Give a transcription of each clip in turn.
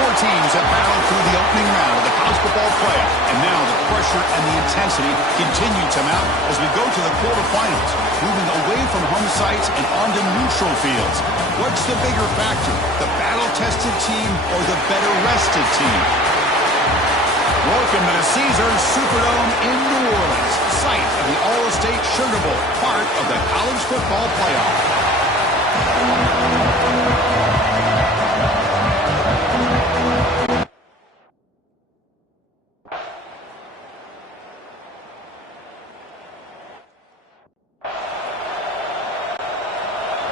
Four teams have battled through the opening round of the college football playoff, and now the pressure and the intensity continue to mount as we go to the quarterfinals, moving away from home sites and onto neutral fields. What's the bigger factor, the battle-tested team or the better-rested team? Welcome to the Caesars Superdome in New Orleans, site of the All-State Sugar Bowl, part of the college football playoff.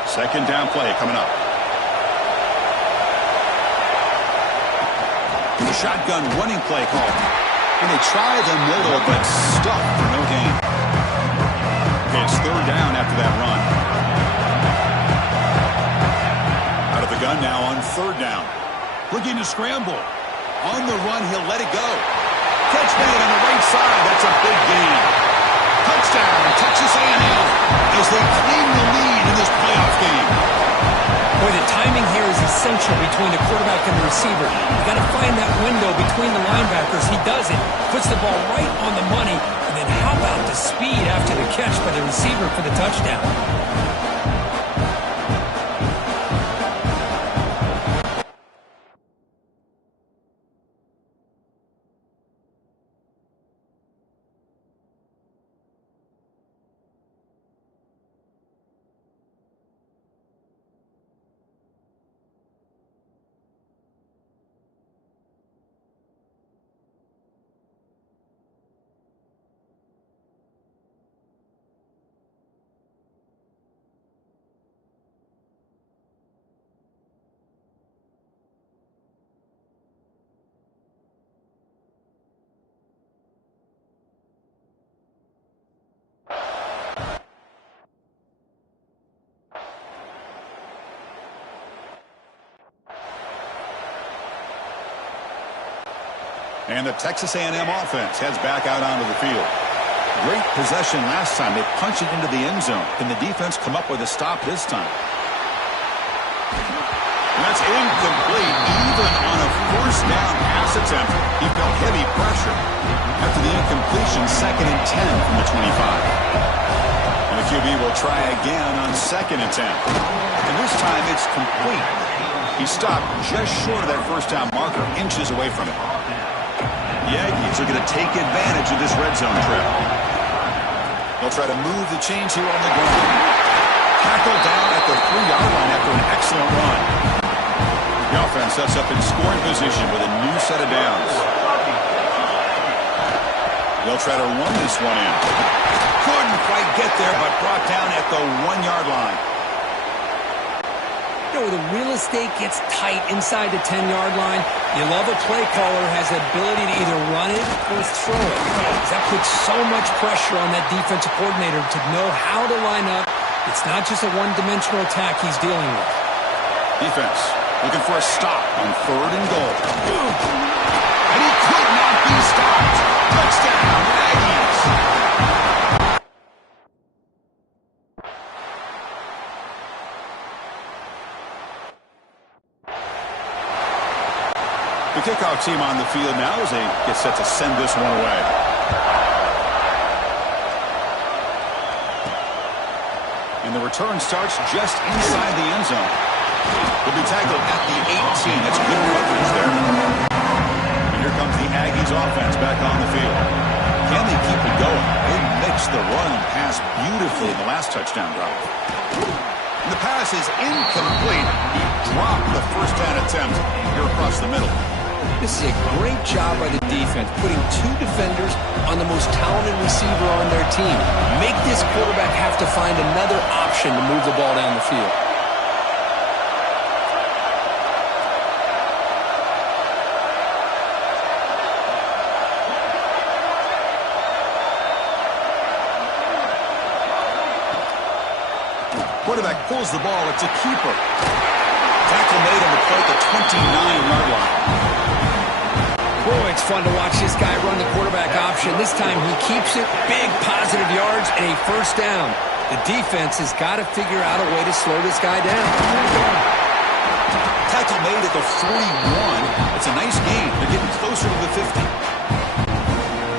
Second down play coming up. The shotgun running play call. And they try the middle, but stuck for no gain. Okay, it's third down after that run. Out of the gun now on third down. Looking to scramble. On the run, he'll let it go. Catch made on the right side. That's a big gain. Touchdown, Texas A&M, as they claim the lead in this playoff game. Boy, the timing here is essential between the quarterback and the receiver. You got to find that window between the linebackers. He does it, puts the ball right on the money, and then how about the speed after the catch by the receiver for the touchdown? And the Texas A&M offense heads back out onto the field. Great possession last time. They punch it into the end zone. Can the defense come up with a stop this time? And that's incomplete. Even on a first down pass attempt, he felt heavy pressure. After the incompletion, 2nd and 10 from the 25. And the QB will try again on 2nd and 10. And this time it's complete. He stopped just short of that first down marker, inches away from it. The Aggies are going to take advantage of this red zone trip. They'll try to move the chains here on the ground. Tackled down at the 3-yard line after an excellent run. The offense sets up in scoring position with a new set of downs. They'll try to run this one in. Couldn't quite get there, but brought down at the 1-yard line. You know, the real estate gets tight inside the 10-yard line. You love a play caller who has the ability to either run it or throw it. That puts so much pressure on that defensive coordinator to know how to line up. It's not just a one-dimensional attack he's dealing with. Defense looking for a stop on 3rd and goal. And he could not be stopped. Touchdown, Aggies. The kickoff team on the field now as they get set to send this one away. And the return starts just inside the end zone. He'll be tackled at the 18. That's good coverage there. And here comes the Aggies offense back on the field. Can they keep it going? They mixed the run and pass beautifully in the last touchdown drive. And the pass is incomplete. He dropped the first down attempt here across the middle. This is a great job by the defense, putting 2 defenders on the most talented receiver on their team. Make this quarterback have to find another option to move the ball down the field. Quarterback pulls the ball. It's a keeper. Tackle made on the play at the 29-yard line. Boy, it's fun to watch this guy run the quarterback option. This time he keeps it, big positive yards, and a first down. The defense has got to figure out a way to slow this guy down. Tackle tackle made at the 41. It's a nice gain. They're getting closer to the 50.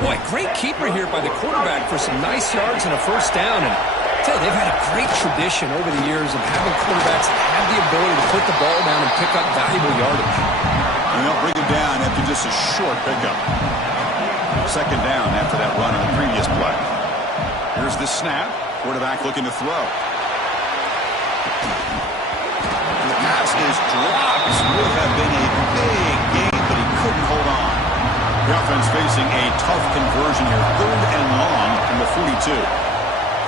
Boy, great keeper here by the quarterback for some nice yards and a first down. And I tell you, they've had a great tradition over the years of having quarterbacks that have the ability to put the ball down and pick up valuable yardage. And they'll bring him down after just a short pickup. Second down after that run on the previous play. Here's the snap. Quarterback looking to throw. The pass is dropped. Would have been a big gain, but he couldn't hold on. The offense facing a tough conversion here. 3rd and long from the 42.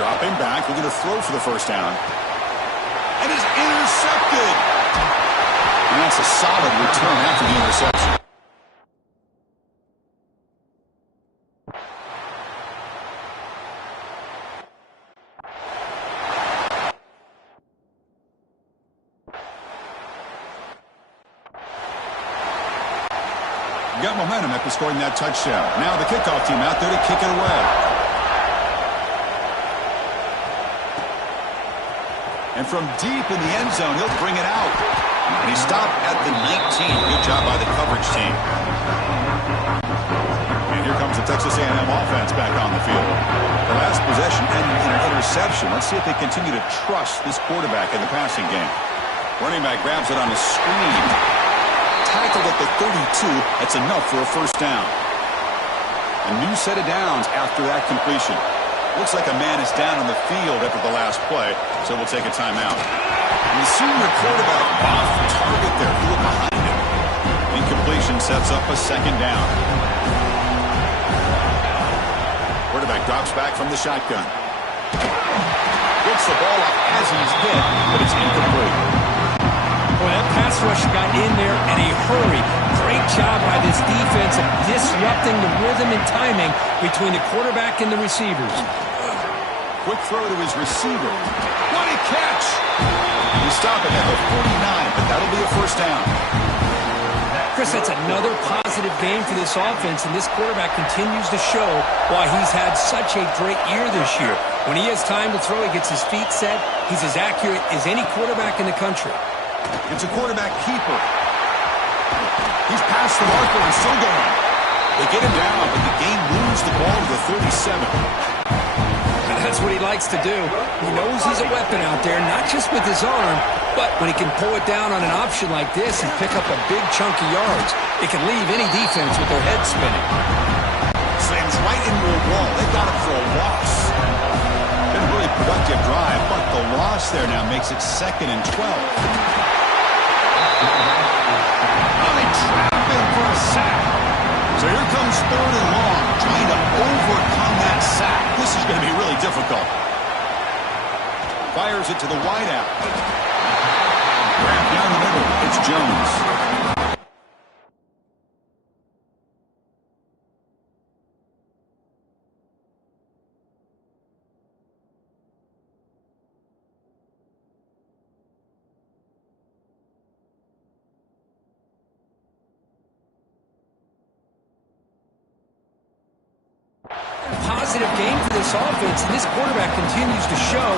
Dropping back, looking to throw for the first down. And is intercepted. And that's a solid return after the interception. Got momentum after scoring that touchdown. Now the kickoff team out there to kick it away. And from deep in the end zone, he'll bring it out. And he stopped at the 19. Good job by the coverage team. And here comes the Texas A&M offense back on the field. The last possession ended in an interception. Let's see if they continue to trust this quarterback in the passing game. Running back grabs it on a screen. Tackled at the 32. That's enough for a first down. A new set of downs after that completion. Looks like a man is down on the field after the last play, so we'll take a timeout. And the senior quarterback off target there. He looked behind him. Incompletion sets up a second down. Quarterback drops back from the shotgun. Gets the ball up as he's hit, but it's incomplete. Boy, that pass rush got in there in a hurry. Great job by this defense of disrupting the rhythm and timing between the quarterback and the receivers. Quick throw to his receiver. What a catch! He stopped it at the 49, but that'll be a first down. Chris, that's another positive game for this offense, and this quarterback continues to show why he's had such a great year this year. When he has time to throw, he gets his feet set. He's as accurate as any quarterback in the country. It's a quarterback keeper. He's past the marker and still going. They get him down, but the game moves the ball to the 37. And that's what he likes to do. He knows he's a weapon out there, not just with his arm, but when he can pull it down on an option like this and pick up a big chunk of yards, it can leave any defense with their head spinning. Slams right into a wall. They got it for a loss. Been a really productive drive, but the loss there now makes it 2nd and 12. Oh, they trap him for a sack. So here comes 3rd and long, trying to overcome that sack. This is going to be really difficult. Fires it to the wideout. Grab down the middle. It's Jones. Positive game for this offense, and this quarterback continues to show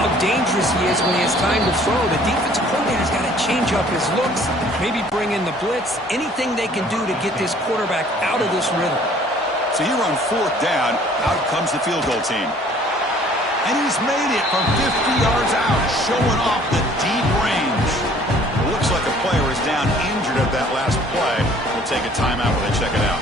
how dangerous he is when he has time to throw. The defensive coordinator's got to change up his looks, maybe bring in the blitz, anything they can do to get this quarterback out of this rhythm. So here on 4th down, out comes the field goal team. And he's made it from 50 yards out, showing off the deep range. It looks like a player is down injured at that last play. We'll take a timeout while they check it out.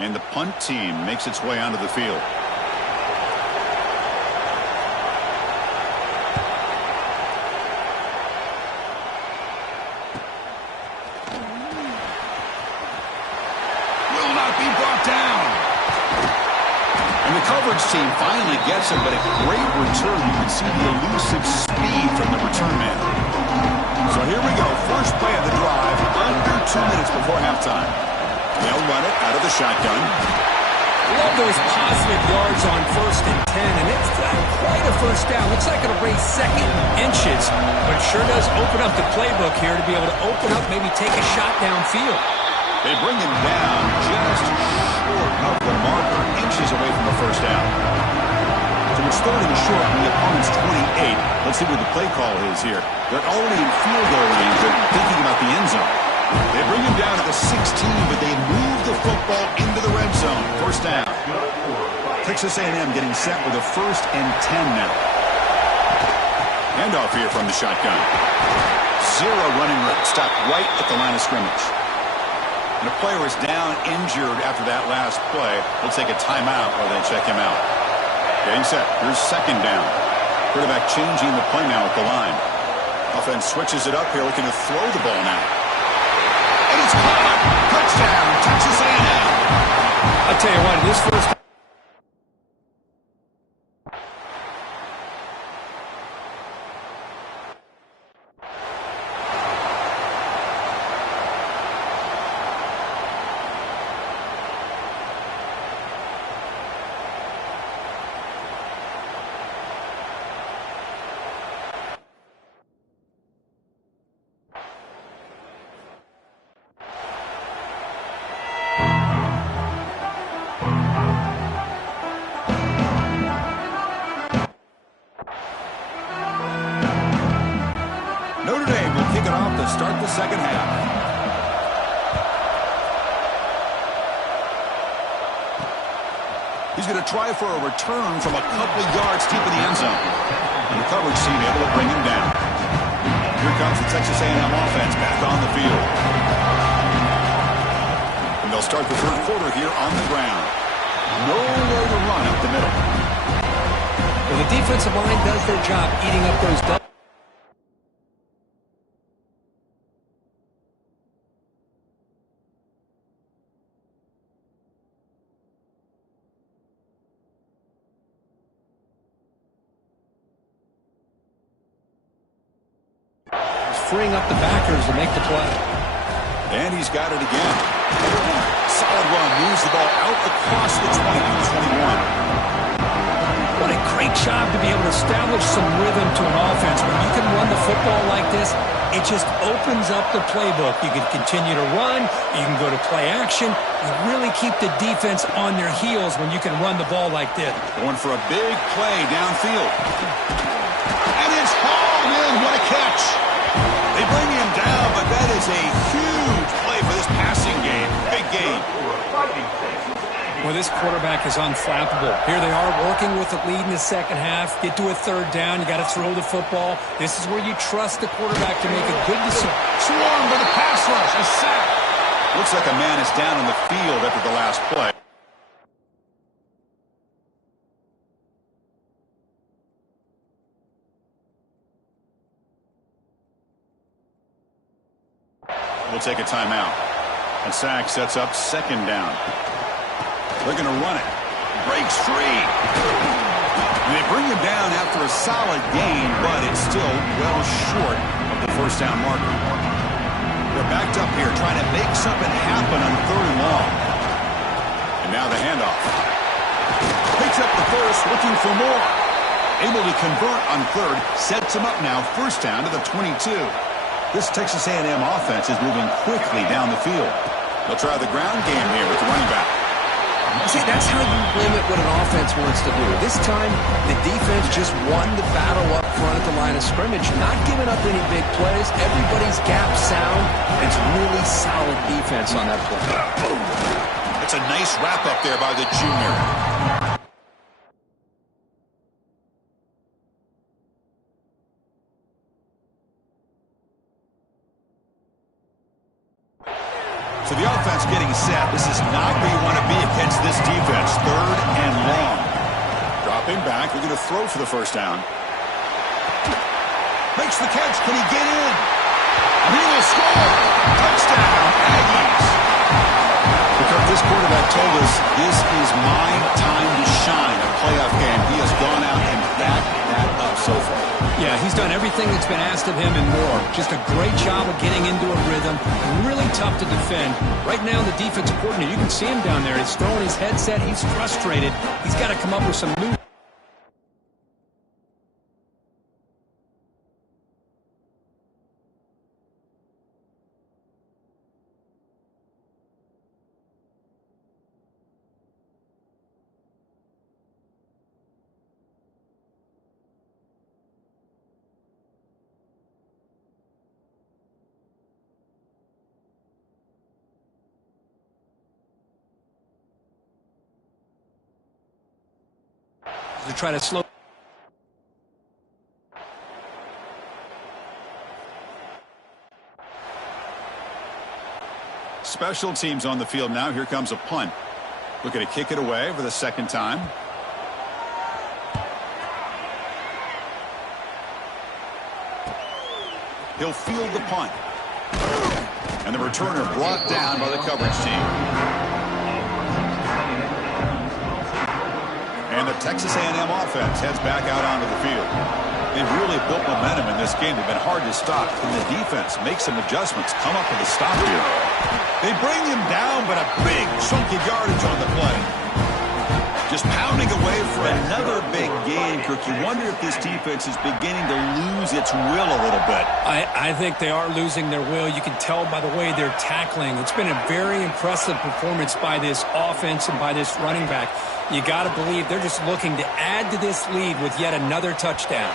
And the punt team makes its way onto the field. Will not be brought down. And the coverage team finally gets him, but a great return. You can see the elusive speed from the return man. So here we go. First play of the drive, under 2 minutes before halftime. They'll run it out of the shotgun. Love those positive yards on 1st and 10, and it's quite a first down. Looks like it'll raise second inches, but it sure does open up the playbook here to be able to open up, maybe take a shot downfield. They bring him down just short of the marker, inches away from the first down. So it's 3rd and short on the opponent's 28. Let's see what the play call is here. They're already in field goal range. They're thinking about the end zone. They bring him down to the 16, but they move the football into the red zone. First down. Texas A&M getting set with a 1st and 10 now. Handoff here from the shotgun. Zero running room. Stopped right at the line of scrimmage. And a player is down injured after that last play. We'll take a timeout while they check him out. Getting set. Here's 2nd down. Quarterback changing the play now at the line. Offense switches it up here, looking to throw the ball now. And it's caught. Touchdown, Texas A&M. I'll tell you what, this first... Notre Dame will kick it off to start the second half. He's going to try for a return from a couple of yards deep in the end zone. And the coverage team able to bring him down. Here comes the Texas A&M offense back on the field. And they'll start the 3rd quarter here on the ground. Nowhere to run up the middle. Well, the defensive line does their job eating up those double. Freeing up the backers to make the play. And he's got it again. Solid run. Moves the ball out across the 20-21. What a great job to be able to establish some rhythm to an offense. When you can run the football like this, it just opens up the playbook. You can continue to run. You can go to play action. You really keep the defense on their heels when you can run the ball like this. Going for a big play downfield. And it's hauled in. What a catch. They bring him down, but that is a huge play for this passing game. Big game. Well, this quarterback is unflappable. Here they are working with the lead in the second half. Get to a 3rd down. You got to throw the football. This is where you trust the quarterback to make a good decision. Swarmed by the pass rush. A sack. Looks like a man is down on the field after the last play. We'll take a timeout. And sack sets up 2nd down. They're going to run it. Breaks free. And they bring him down after a solid gain, but it's still well short of the 1st down marker. They're backed up here trying to make something happen on 3rd and long. And now the handoff. Picks up the first, looking for more. Able to convert on 3rd. Sets him up now, 1st down to the 22. This Texas A&M offense is moving quickly down the field. They'll try the ground game here with the running back. See, that's how you limit what an offense wants to do. This time, the defense just won the battle up front at the line of scrimmage, not giving up any big plays. Everybody's gap sound. It's really solid defense on that play. It's a nice wrap up there by the junior. So the offense getting set. This is not where you want to be against this defense. 3rd and long. Dropping back. We're going to throw for the 1st down. Makes the catch. Can he get in? And he will score. Touchdown, Aggies. Because this quarterback told us this is my time to shine a playoff game. He has gone out and backed that up so far. Yeah, he's done everything that's been asked of him and more. Just a great job of getting into a rhythm. Really tough to defend. Right now, the defensive coordinator, you can see him down there. He's throwing his headset. He's frustrated. He's got to come up with some new... to try to slow. Special teams on the field now. Here comes a punt. Looking to kick it away for the second time. He'll field the punt. And the returner brought down by the coverage team. And the Texas A&M offense heads back out onto the field. They've really built momentum in this game. They've been hard to stop. And the defense makes some adjustments, come up with a stop here. They bring him down, but a big chunk of yardage on the play. Just pounding away for another big gain, Kirk. You wonder if this defense is beginning to lose its will a little bit. I think they are losing their will. You can tell by the way they're tackling. It's been a very impressive performance by this offense and by this running back. You got to believe they're just looking to add to this lead with yet another touchdown.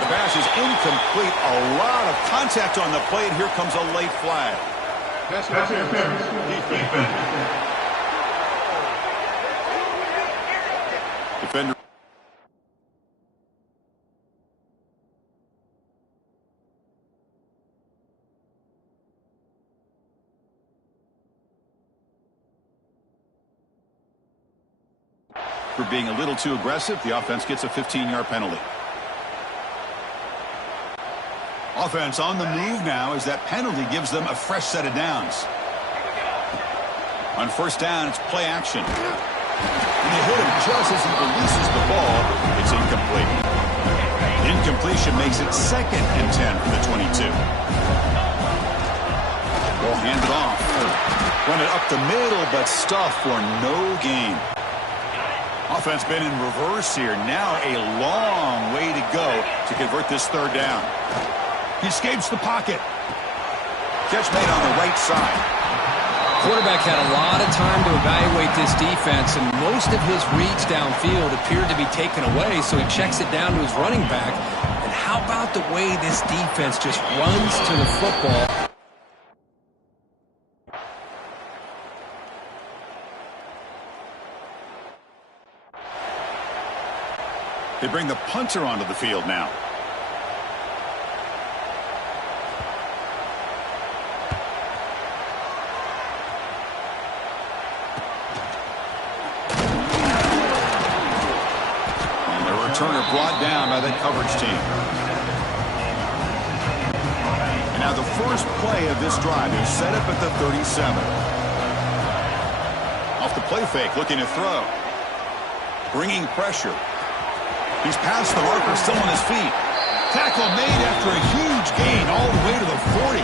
The pass is incomplete. A lot of contact on the play, and here comes a late flag. Defender. For being a little too aggressive, the offense gets a 15-yard penalty. Offense on the move now as that penalty gives them a fresh set of downs. On first down, it's play action. And they hit him just as he releases the ball. It's incomplete. Incompletion makes it 2nd and 10 for the 22. Ball handed off. Run it up the middle, but stuffed for no gain. Offense been in reverse here. Now a long way to go to convert this third down. He escapes the pocket. Catch made on the right side. Quarterback had a lot of time to evaluate this defense, and most of his reads downfield appeared to be taken away, so he checks it down to his running back. And how about the way this defense just runs to the football? They bring the punter onto the field now. Turner brought down by that coverage team. And now the first play of this drive is set up at the 37. Off the play fake, looking to throw. Bringing pressure. He's past the marker, still on his feet. Tackle made after a huge gain all the way to the 40.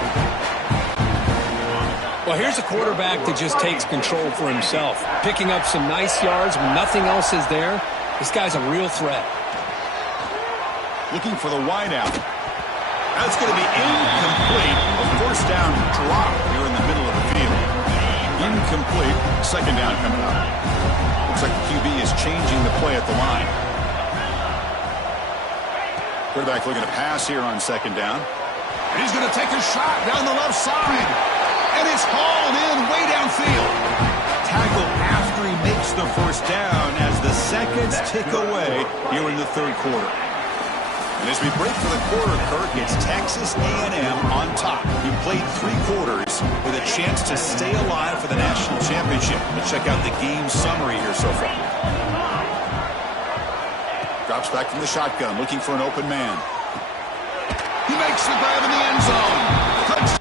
Well, here's a quarterback that just takes control for himself. Picking up some nice yards when nothing else is there. This guy's a real threat. Looking for the wideout. That's going to be incomplete. A first down drop here in the middle of the field. Incomplete. Second down coming up. Looks like the QB is changing the play at the line. Quarterback looking to pass here on second down. And he's going to take a shot down the left side. And it's hauled in way downfield. Tackle after he makes the first down as the seconds tick away here in the third quarter. And as we break for the quarter, Kirk, it's Texas A&M on top. He played 3 quarters with a chance to stay alive for the national championship. Let's check out the game summary here so far. Drops back from the shotgun, looking for an open man. He makes the grab in the end zone. Touchdown.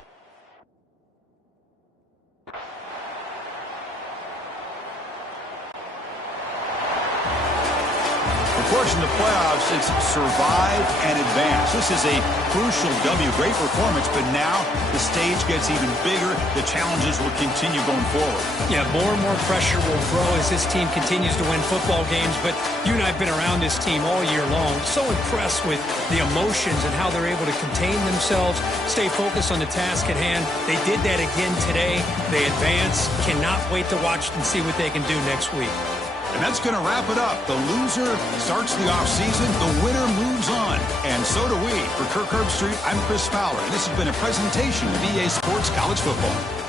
course, in the playoffs, it's survive and advance. This is a crucial W. Great performance, but now the stage gets even bigger. The challenges will continue going forward. Yeah, more and more pressure will grow as this team continues to win football games, but you and I have been around this team all year long. So impressed with the emotions and how they're able to contain themselves, stay focused on the task at hand. They did that again today. They advance. Cannot wait to watch and see what they can do next week. And that's going to wrap it up. The loser starts the offseason. The winner moves on. And so do we. For Kirk Herbstreit, I'm Chris Fowler. And this has been a presentation of EA Sports College Football.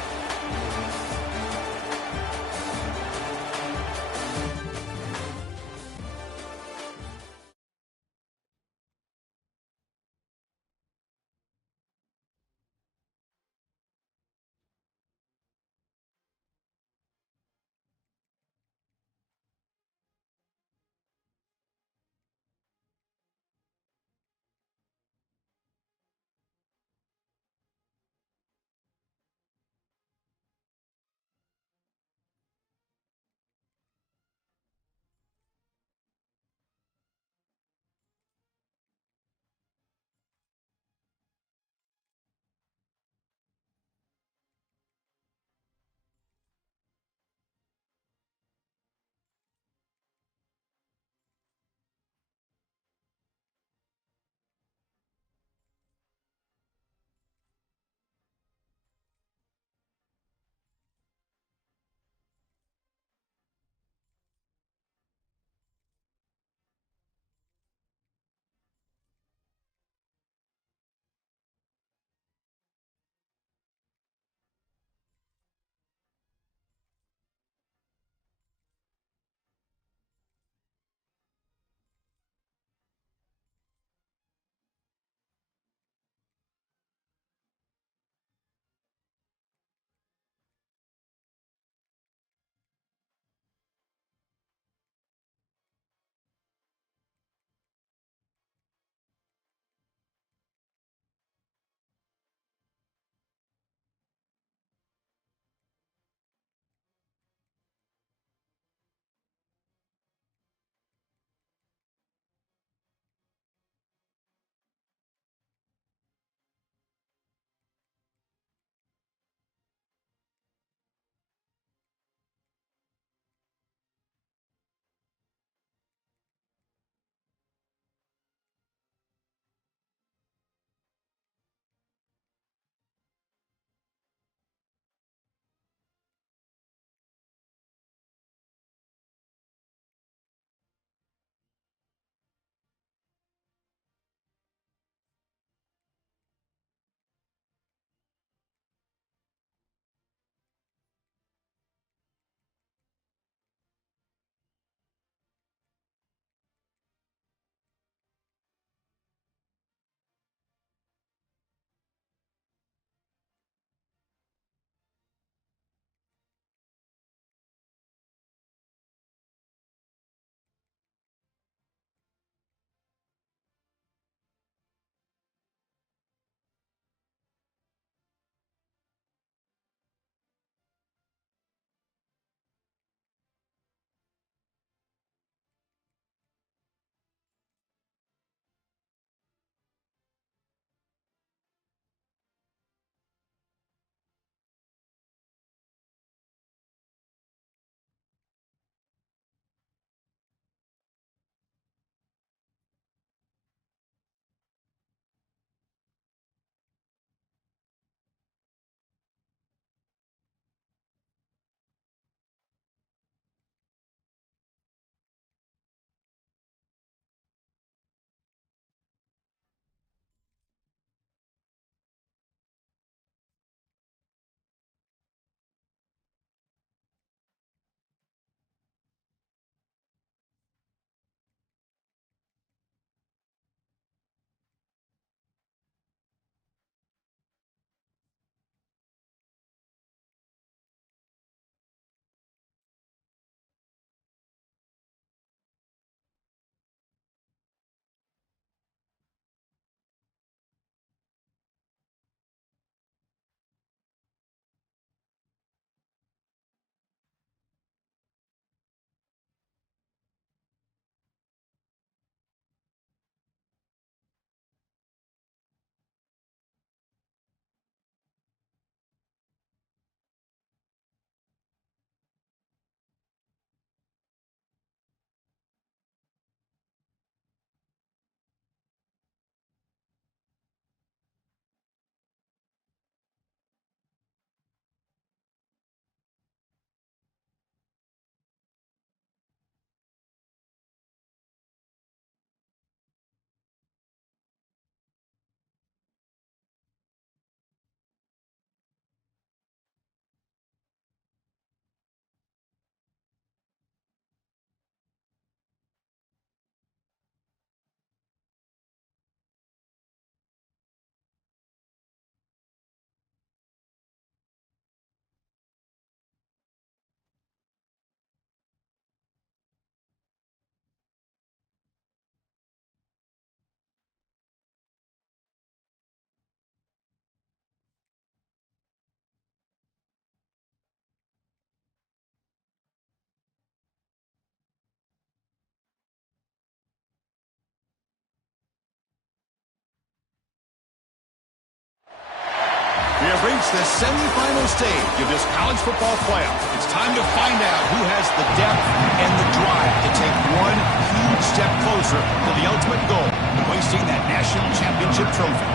reached the semifinal stage of this college football playoff. It's time to find out who has the depth and the drive to take one huge step closer to the ultimate goal, hoisting that national championship trophy.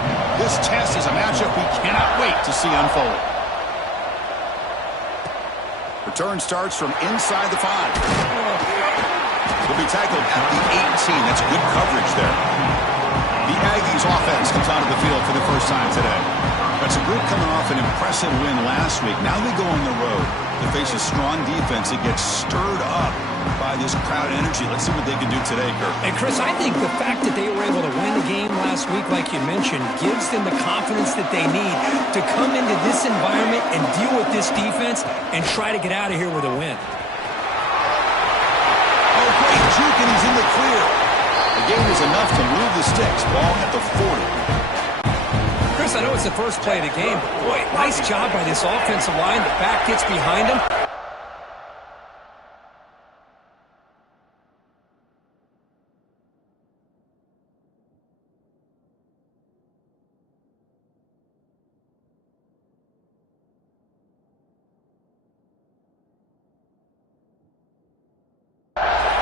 This test is a matchup we cannot wait to see unfold. Return starts from inside the 5. He'll be tackled at the 18. That's good coverage there. The Aggies offense comes onto the field for the first time today. That's a group coming off an impressive win last week. Now they go on the road to face a strong defense that gets stirred up by this crowd energy. Let's see what they can do today, Kirk. And, Chris, I think the fact that they were able to win the game last week, like you mentioned, gives them the confidence that they need to come into this environment and deal with this defense and try to get out of here with a win. Oh, great juke, and he's in the clear. The game was enough to move the sticks. Ball at the 40. Chris, I know it's the first play of the game, but boy, nice job by this offensive line. The back gets behind him.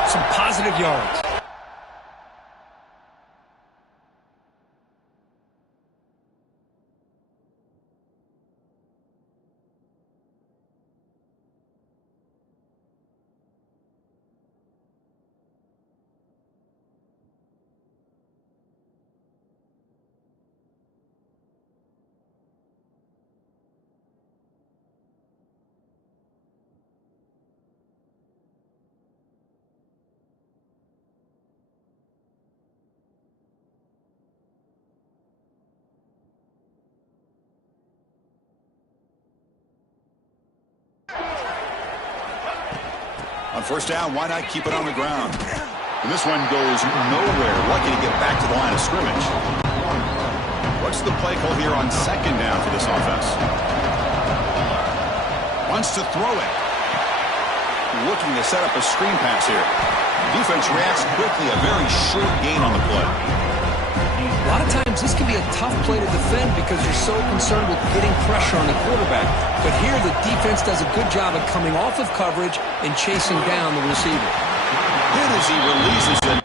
Some positive yards. On first down, why not keep it on the ground? And this one goes nowhere. Lucky to get back to the line of scrimmage. What's the play call here on second down for this offense? Wants to throw it. Looking to set up a screen pass here. Defense reacts quickly. A very short gain on the play. A lot of times this can be a tough play to defend because you're so concerned with getting pressure on the quarterback. But here the defense does a good job of coming off of coverage and chasing down the receiver. Good as he releases it.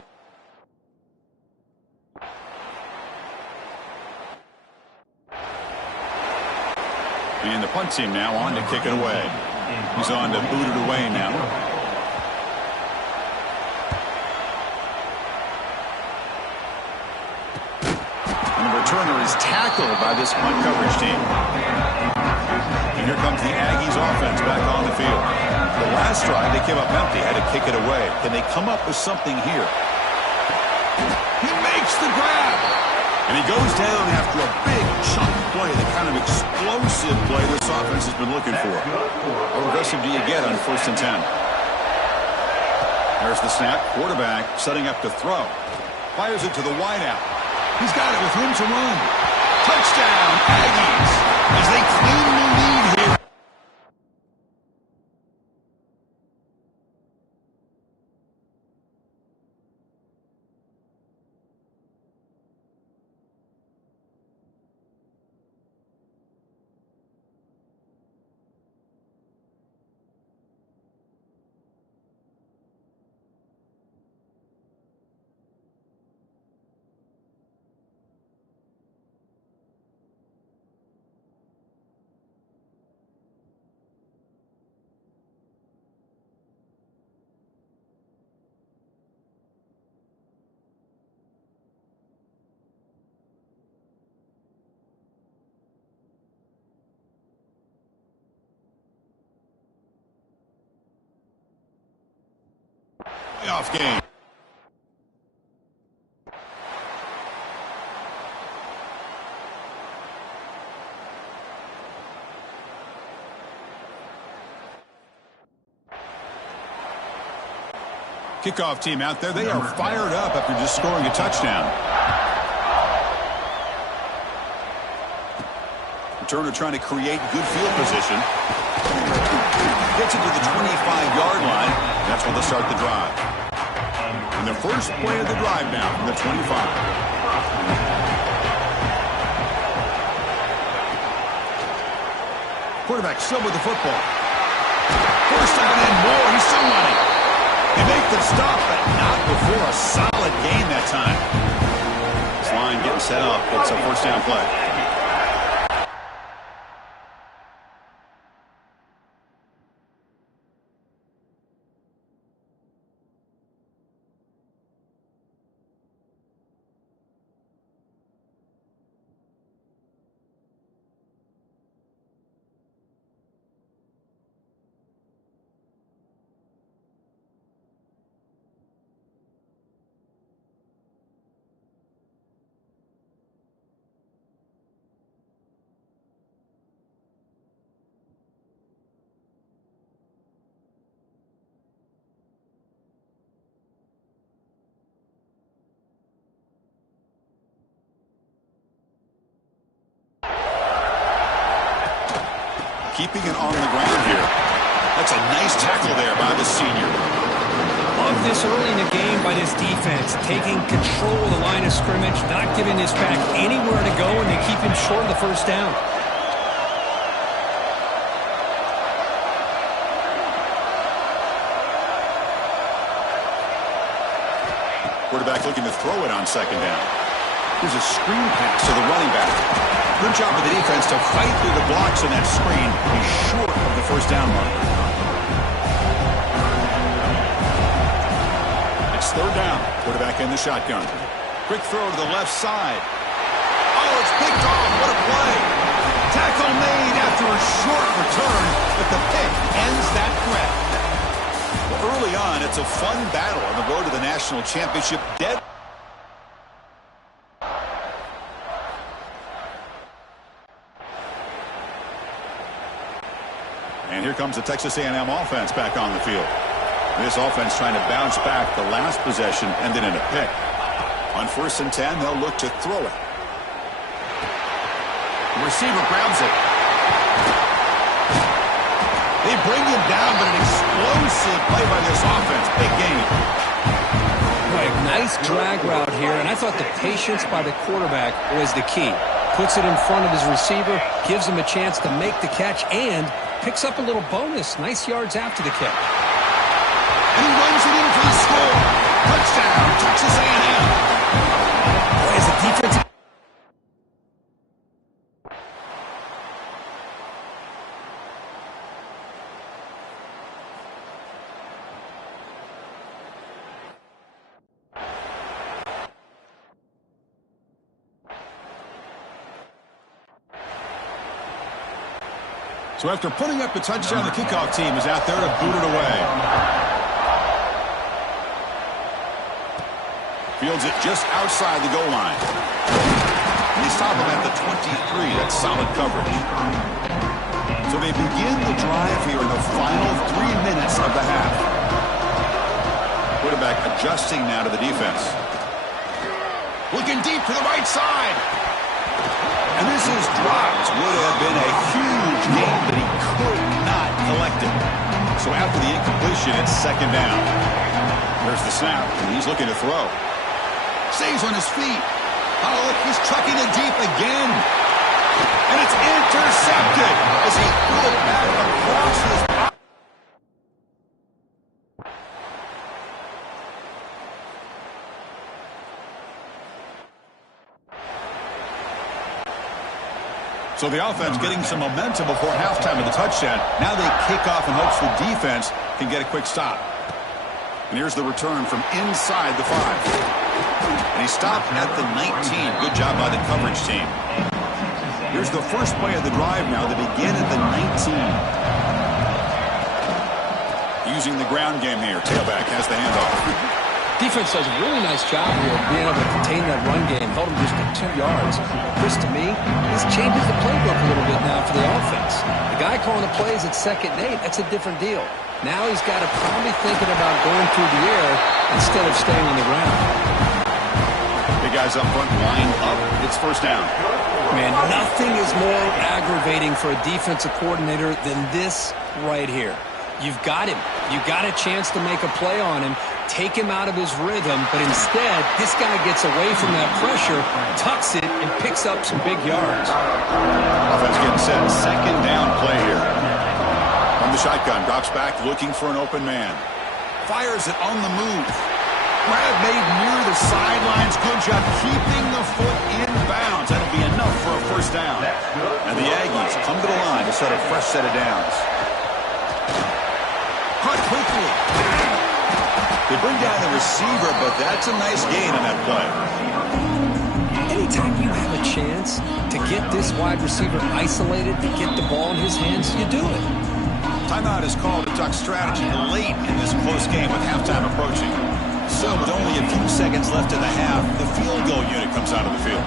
And the punt team now on to kick it away. He's on to boot it away now. Returner is tackled by this punt coverage team. And here comes the Aggies offense back on the field. The last drive they came up empty, had to kick it away. Can they come up with something here? He makes the grab. And he goes down after a big chunk play, the kind of explosive play this offense has been looking for. How aggressive do you get on 1st and 10? There's the snap. Quarterback setting up to throw. Fires it to the wideout. He's got it with room to run. Touchdown, Aggies, as they claim the lead here. Playoff game. Kickoff team out there. They are fired up after just scoring a touchdown. Returner trying to create good field position. Gets it to the 25-yard line. That's where they'll start the drive. And the first play of the drive now from the 25. Quarterback still with the football. First down and more. He's still running. They make the stop, but not before a solid gain that time. This line getting set up. It's a first down play. Keeping it on the ground here. That's a nice tackle there by the senior. Love this early in the game by this defense, taking control of the line of scrimmage, not giving this back anywhere to go, and they keep him short of the first down. Quarterback looking to throw it on second down. Here's a screen pass to the running back. Good job of the defense to fight through the blocks in that screen. He's short of the first down mark. It's third down. Quarterback in the shotgun. Quick throw to the left side. Oh, it's picked off. What a play. Tackle made after a short return, but the pick ends that threat. Well, early on, it's a fun battle on the road to the national championship. Dead. And here comes the Texas A&M offense back on the field. This offense trying to bounce back. The last possession ended in a pick. On 1st and 10, they'll look to throw it. The receiver grabs it. They bring him down, but an explosive play by this offense. Big game. Right, nice drag route here, and I thought the patience by the quarterback was the key. Puts it in front of his receiver, gives him a chance to make the catch, and picks up a little bonus. Nice yards after the catch. And he runs it in for the score. Touchdown, Texas A&M. Boy, as a defensive... So after putting up the touchdown, the kickoff team is out there to boot it away. Fields it just outside the goal line. They stop him at the 23. That's solid coverage. So they begin the drive here in the final 3 minutes of the half. Quarterback adjusting now to the defense. Looking deep to the right side. And this is dropped. Would have been a huge gain, but he could not collect it. So after the incompletion, it's second down. There's the snap, and he's looking to throw. Stays on his feet. Oh, look, he's trucking it deep again. And it's intercepted as he threw it back across his body. So the offense getting some momentum before halftime of the touchdown. Now they kick off in hopes the defense can get a quick stop. And here's the return from inside the 5. And he stopped at the 19. Good job by the coverage team. Here's the first play of the drive now. They begin at the 19. Using the ground game here. Tailback has the handoff. Defense does a really nice job here of being able to contain that run game. Held him just to 2 yards. Chris, to me, this changes the playbook a little bit now for the offense. The guy calling the plays at 2nd and 8, that's a different deal. Now he's got to probably thinking about going through the air instead of staying on the ground. Big guys up front, line up. It's first down. Man, nothing is more aggravating for a defensive coordinator than this right here. You've got him. You've got a chance to make a play on him. take him out of his rhythm, but instead, this guy gets away from that pressure, tucks it, and picks up some big yards. Offense getting set. Second down play here. From the shotgun, drops back looking for an open man. Fires it on the move. Grab made near the sidelines. Good job keeping the foot in bounds. That'll be enough for a first down. And the Aggies come to the line to set a fresh set of downs. Cut quickly. They bring down the receiver, but that's a nice gain on that play. Anytime you have a chance to get this wide receiver isolated, to get the ball in his hands, you do it. Timeout is called to talk strategy late in this close game with halftime approaching. So with only a few seconds left in the half, the field goal unit comes out of the field.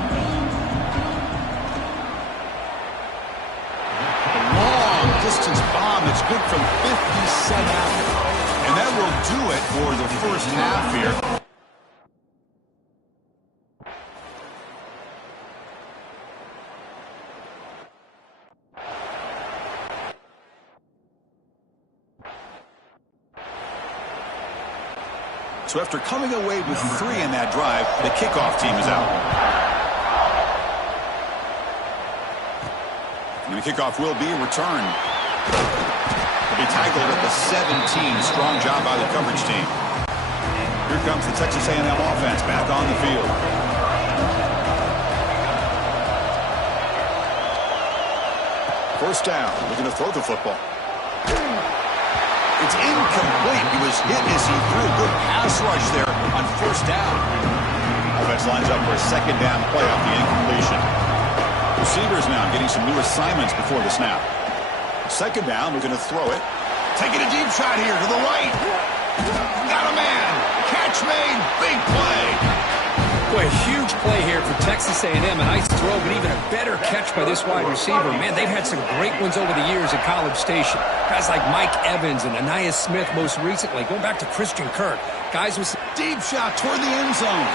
A long distance bomb. It's good from 57 out. And that will do it for the first half here. So after coming away with 3 in that drive, the kickoff team is out. And the kickoff will be returned. They'll be tackled at the 17. Strong job by the coverage team. Here comes the Texas A&M offense back on the field. First down. Looking to throw the football. It's incomplete. He was hit as he threw. Good pass rush there on first down. Offense lines up for a second down play off the incompletion. Receivers now getting some new assignments before the snap. Second down, we're going to throw it. Taking a deep shot here to the right. Got a man. Catch made. Big play. Boy, a huge play here for Texas A&M. A nice throw, but even a better catch by this wide receiver. Man, they've had some great ones over the years at College Station. Guys like Mike Evans and Anais Smith most recently. Going back to Christian Kirk. Guys with deep shot toward the end zone.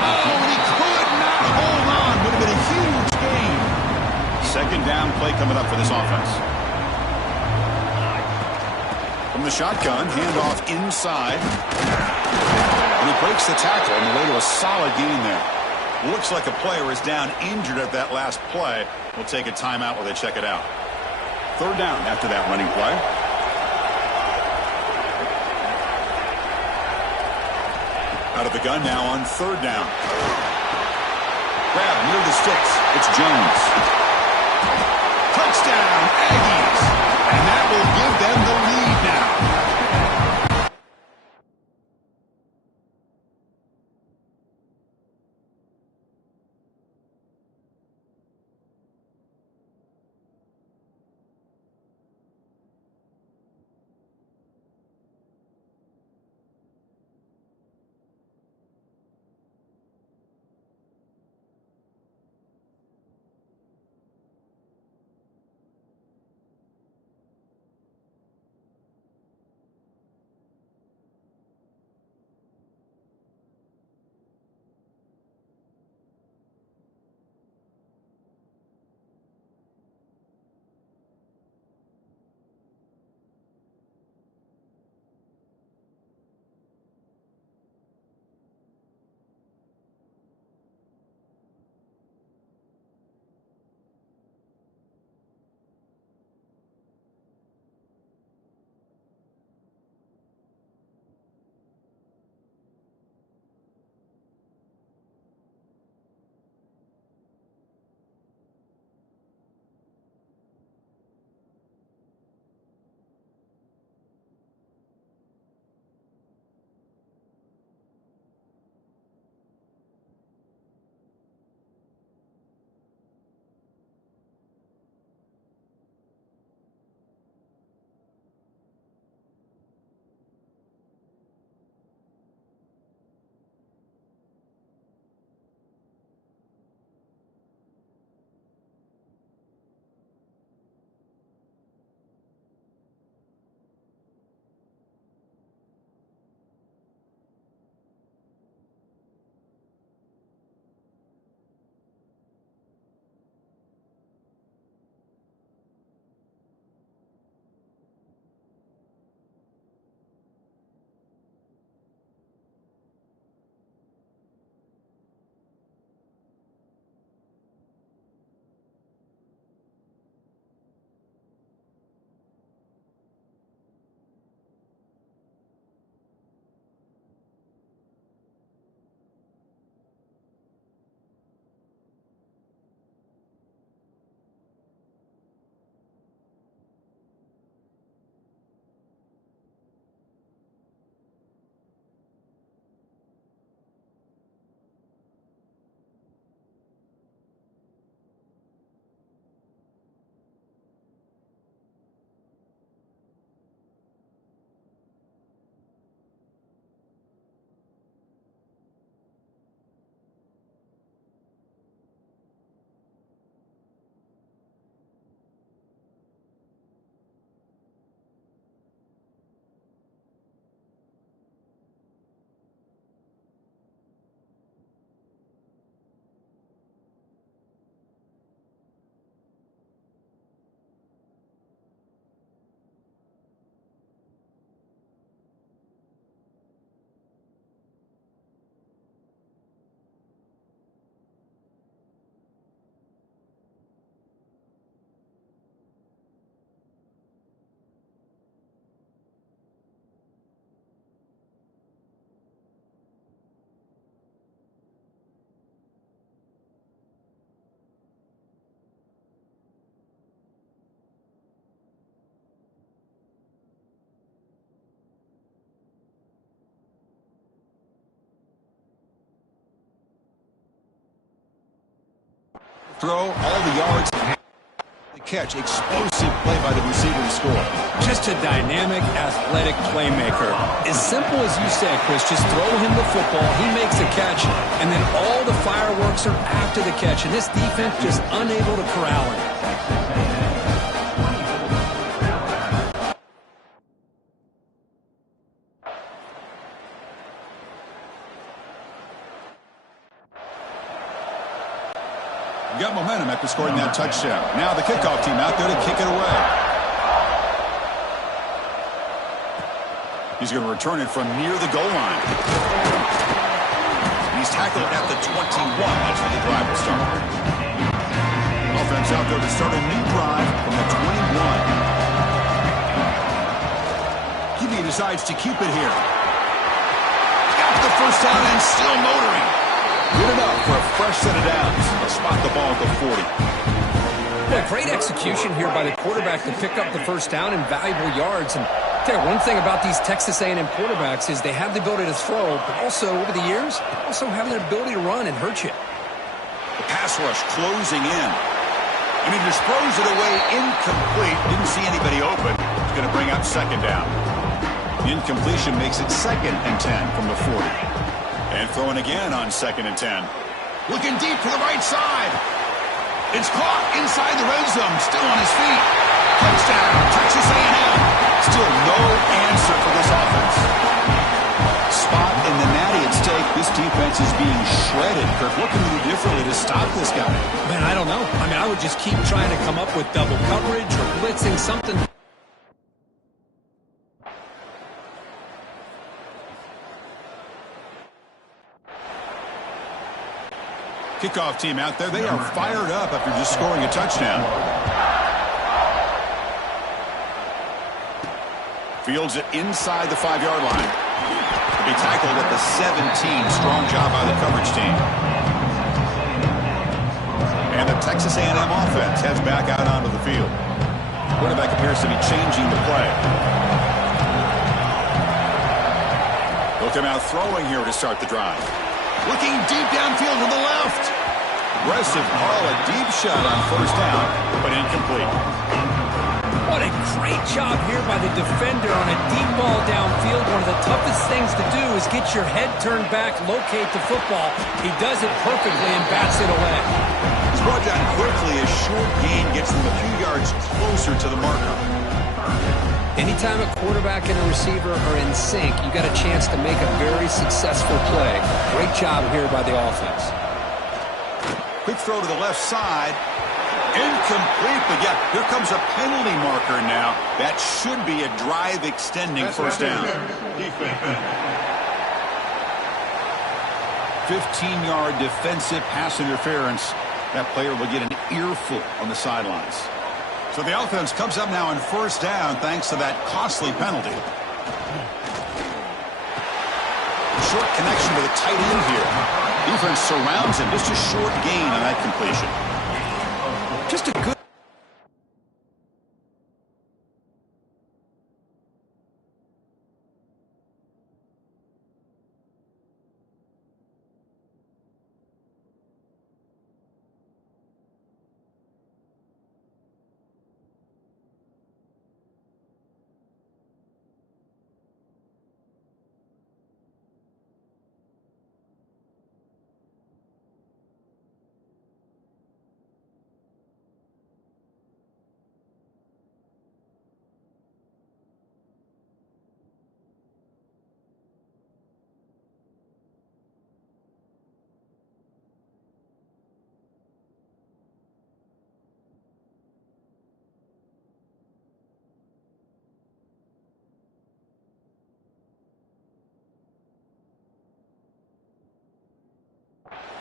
Oh, and he could not hold on. Would have been a huge gain. Second down play coming up for this offense. From the shotgun, handoff inside. And he breaks the tackle on the way to a solid gain there. Looks like a player is down injured at that last play. We'll take a timeout while they check it out. Third down after that running play. Out of the gun now on third down. Grab near the sticks. It's Jones. Touchdown, Aggies. And that will give them the lead now. throw, all the yards, the catch. Explosive play by the receiver to score. Just a dynamic, athletic playmaker. As simple as you said, Chris, just throw him the football, he makes a catch, and then all the fireworks are after the catch, and this defense just unable to corral him. Got momentum after scoring that touchdown. Now the kickoff team out there to kick it away. He's going to return it from near the goal line. He's tackled at the 21. That's where the drive will start. Offense out there to start a new drive from the 21. QB decides to keep it here. Got the first down and still motoring. Good enough for a fresh set of downs. They'll spot the ball at the 40. Well, great execution here by the quarterback to pick up the first down and valuable yards. And tell you, one thing about these Texas A&M quarterbacks is they have the ability to throw, but also over the years, also have the ability to run and hurt you. The pass rush closing in. And he just throws it away incomplete. Didn't see anybody open. It's going to bring up second down. The incompletion makes it 2nd and 10 from the 40. And throwing again on 2nd and 10. Looking deep to the right side. It's caught inside the red zone. Still on his feet. Touchdown, Texas A&M. Still no answer for this offense. Spot in the natty at stake. This defense is being shredded. Kirk, what can we do differently to stop this guy? Man, I don't know. I mean, I would just keep trying to come up with double coverage or blitzing something. Kickoff team out there. They are fired up after just scoring a touchdown. Fields it inside the 5-yard line. To be tackled at the 17. Strong job by the coverage team. And the Texas A&M offense heads back out onto the field. Quarterback appears to be changing the play. They'll come out throwing here to start the drive. Looking deep downfield to the left. Aggressive call, a deep shot on first down, but incomplete. What a great job here by the defender on a deep ball downfield. One of the toughest things to do is get your head turned back, locate the football. He does it perfectly and bats it away. He's brought down quickly. A short gain gets them a few yards closer to the marker. Anytime a quarterback and a receiver are in sync, you got a chance to make a very successful play. Great job here by the offense. Quick throw to the left side. Incomplete, but yeah, here comes a penalty marker now. That should be a drive extending first down. 15-yard defensive pass interference. That player will get an earful on the sidelines. So the offense comes up now on first down thanks to that costly penalty. Short connection to the tight end here. Defense surrounds him. Just a short gain on that completion. Just a good...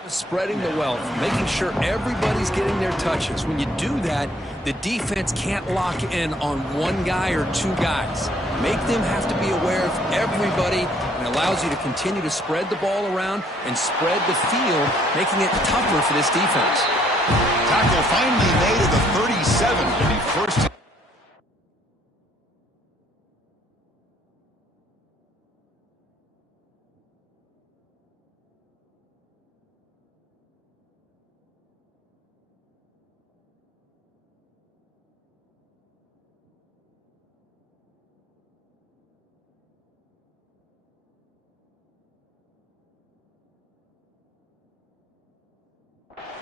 Spreading the wealth, making sure everybody's getting their touches. When you do that, the defense can't lock in on one guy or two guys. Make them have to be aware of everybody, and allows you to continue to spread the ball around and spread the field, making it tougher for this defense. Tackle finally made at the 37. The first...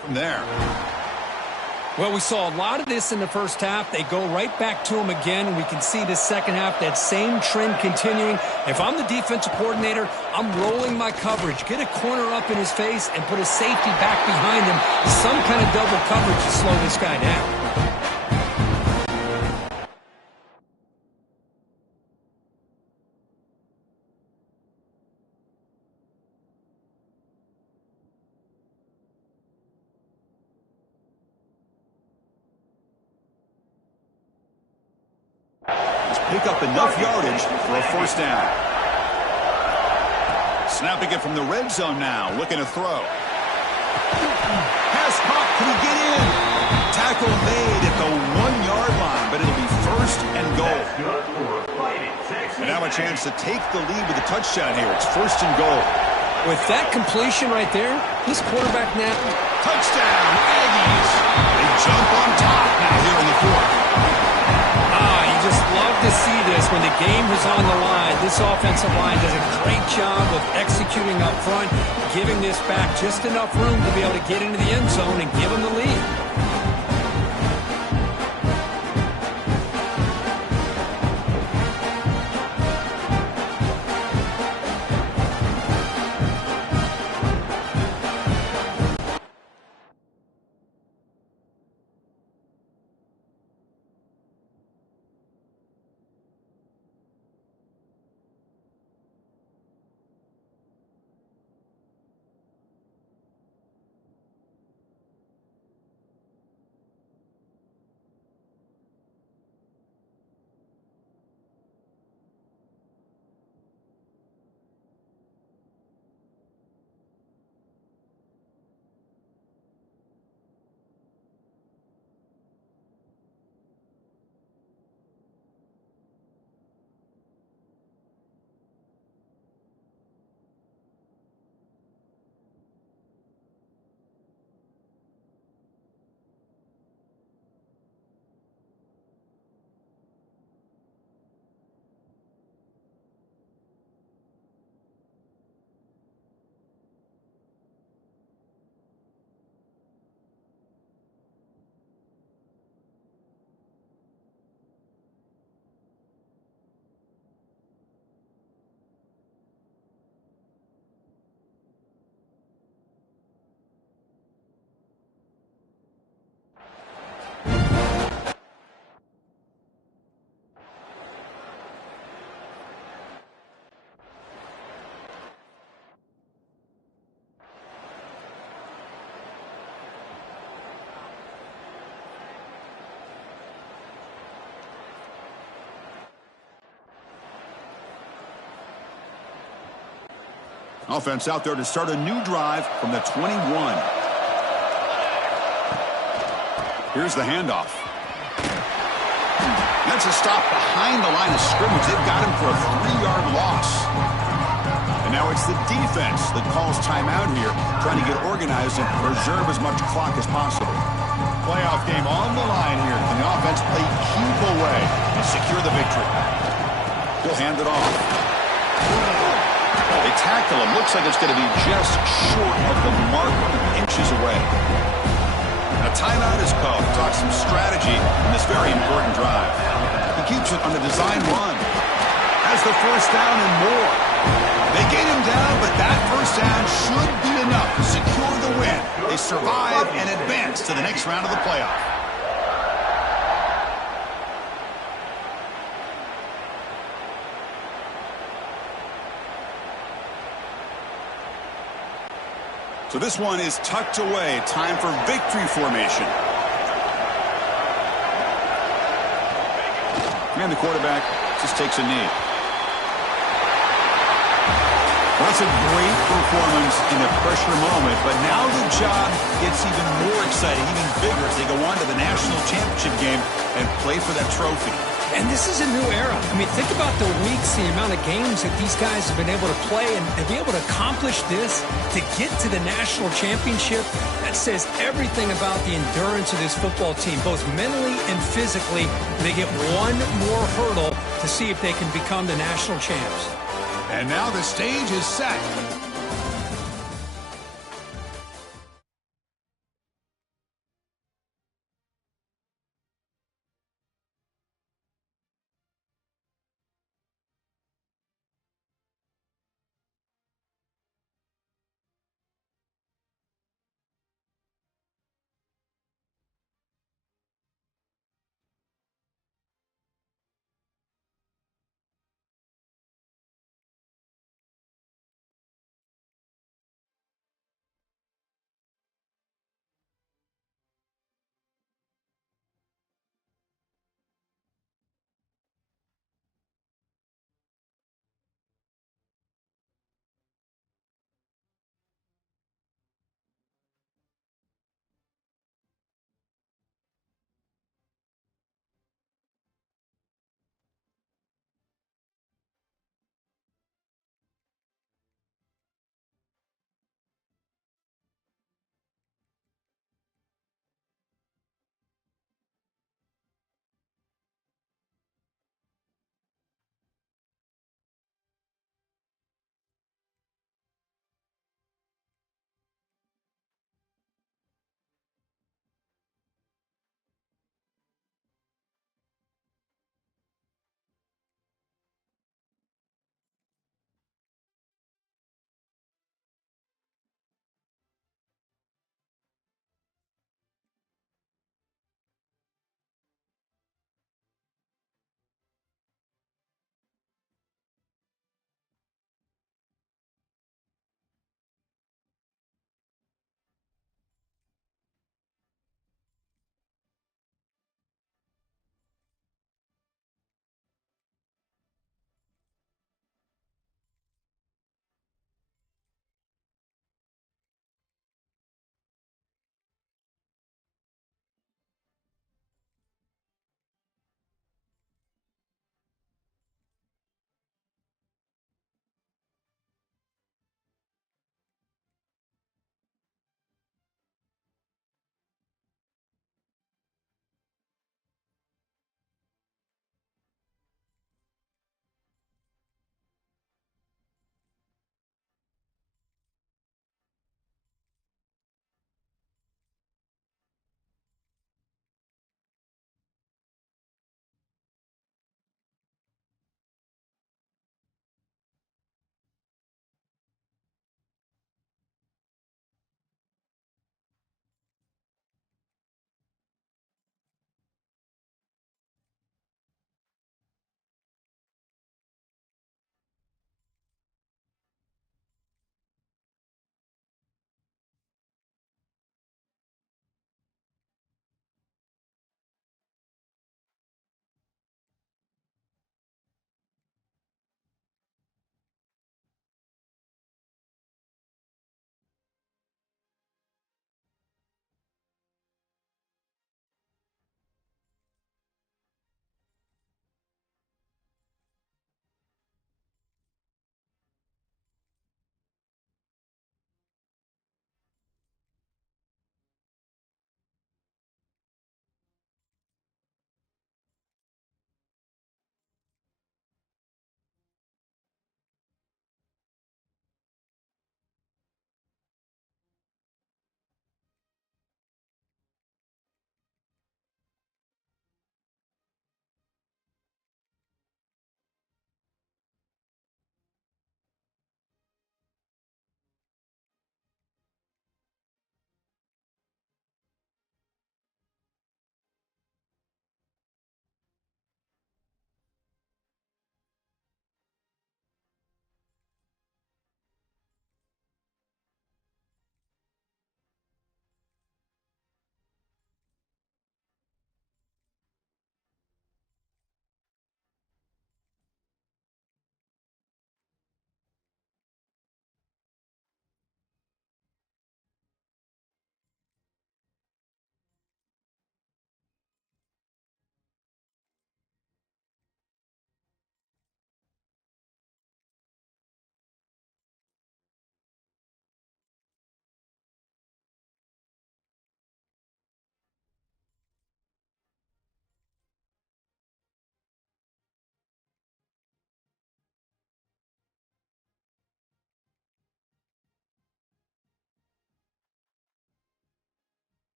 from there. Well, we saw a lot of this in the first half. They go right back to him again, and we can see the second half, that same trend continuing. If I'm the defensive coordinator, I'm rolling my coverage. Get a corner up in his face and put a safety back behind him. Some kind of double coverage to slow this guy down. Pick up enough yardage for a first down. Snapping it from the red zone now, looking to throw. Pass caught, can he get in? Tackle made at the 1-yard line, but it'll be first and goal. And now a chance to take the lead with a touchdown here. It's first and goal. With that completion right there, this quarterback now. Touchdown, Aggies. They jump on top now here in the fourth. Just love to see this when the game is on the line. This offensive line does a great job of executing up front, giving this back just enough room to be able to get into the end zone and give them the lead. Offense out there to start a new drive from the 21. Here's the handoff. That's a stop behind the line of scrimmage. They've got him for a 3-yard loss. And now it's the defense that calls timeout here, trying to get organized and preserve as much clock as possible. Playoff game on the line here. Can the offense play keep away and secure the victory? He'll hand it off. They tackle him. Looks like it's going to be just short of the mark, inches away. A timeout is called to talk some strategy in this very important drive. He keeps it on the design run. Has the first down and more. They get him down, but that first down should be enough to secure the win. They survive and advance to the next round of the playoff. So this one is tucked away. Time for victory formation. And the quarterback just takes a knee. Well, that's a great performance in a pressure moment, but now the job gets even more exciting, even bigger as they go on to the national championship game and play for that trophy. And this is a new era. I mean, think about the weeks, the amount of games that these guys have been able to play, and to be able to accomplish this, to get to the national championship, that says everything about the endurance of this football team, both mentally and physically. They get one more hurdle to see if they can become the national champs. And now the stage is set.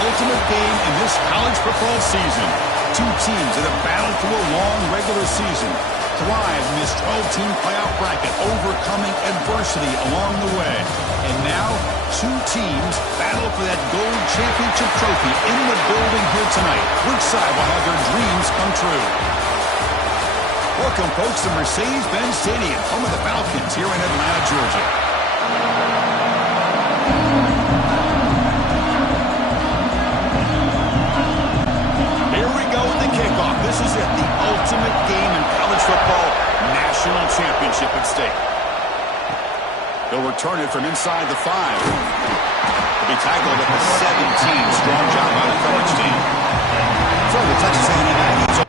ultimate game in this college football season. Two teams that have battled through a long regular season, thrive in this 12-team playoff bracket, overcoming adversity along the way. And now, two teams battle for that gold championship trophy in the building here tonight. Which side will have their dreams come true? Welcome, folks, to Mercedes-Benz Stadium, home of the Falcons here in Atlanta, Georgia. This is it, the ultimate game in college football, national championship at stake. They'll return it from inside the 5. They'll be tackled at the 17. Strong job by the coverage team. So the Texas A&M Aggies.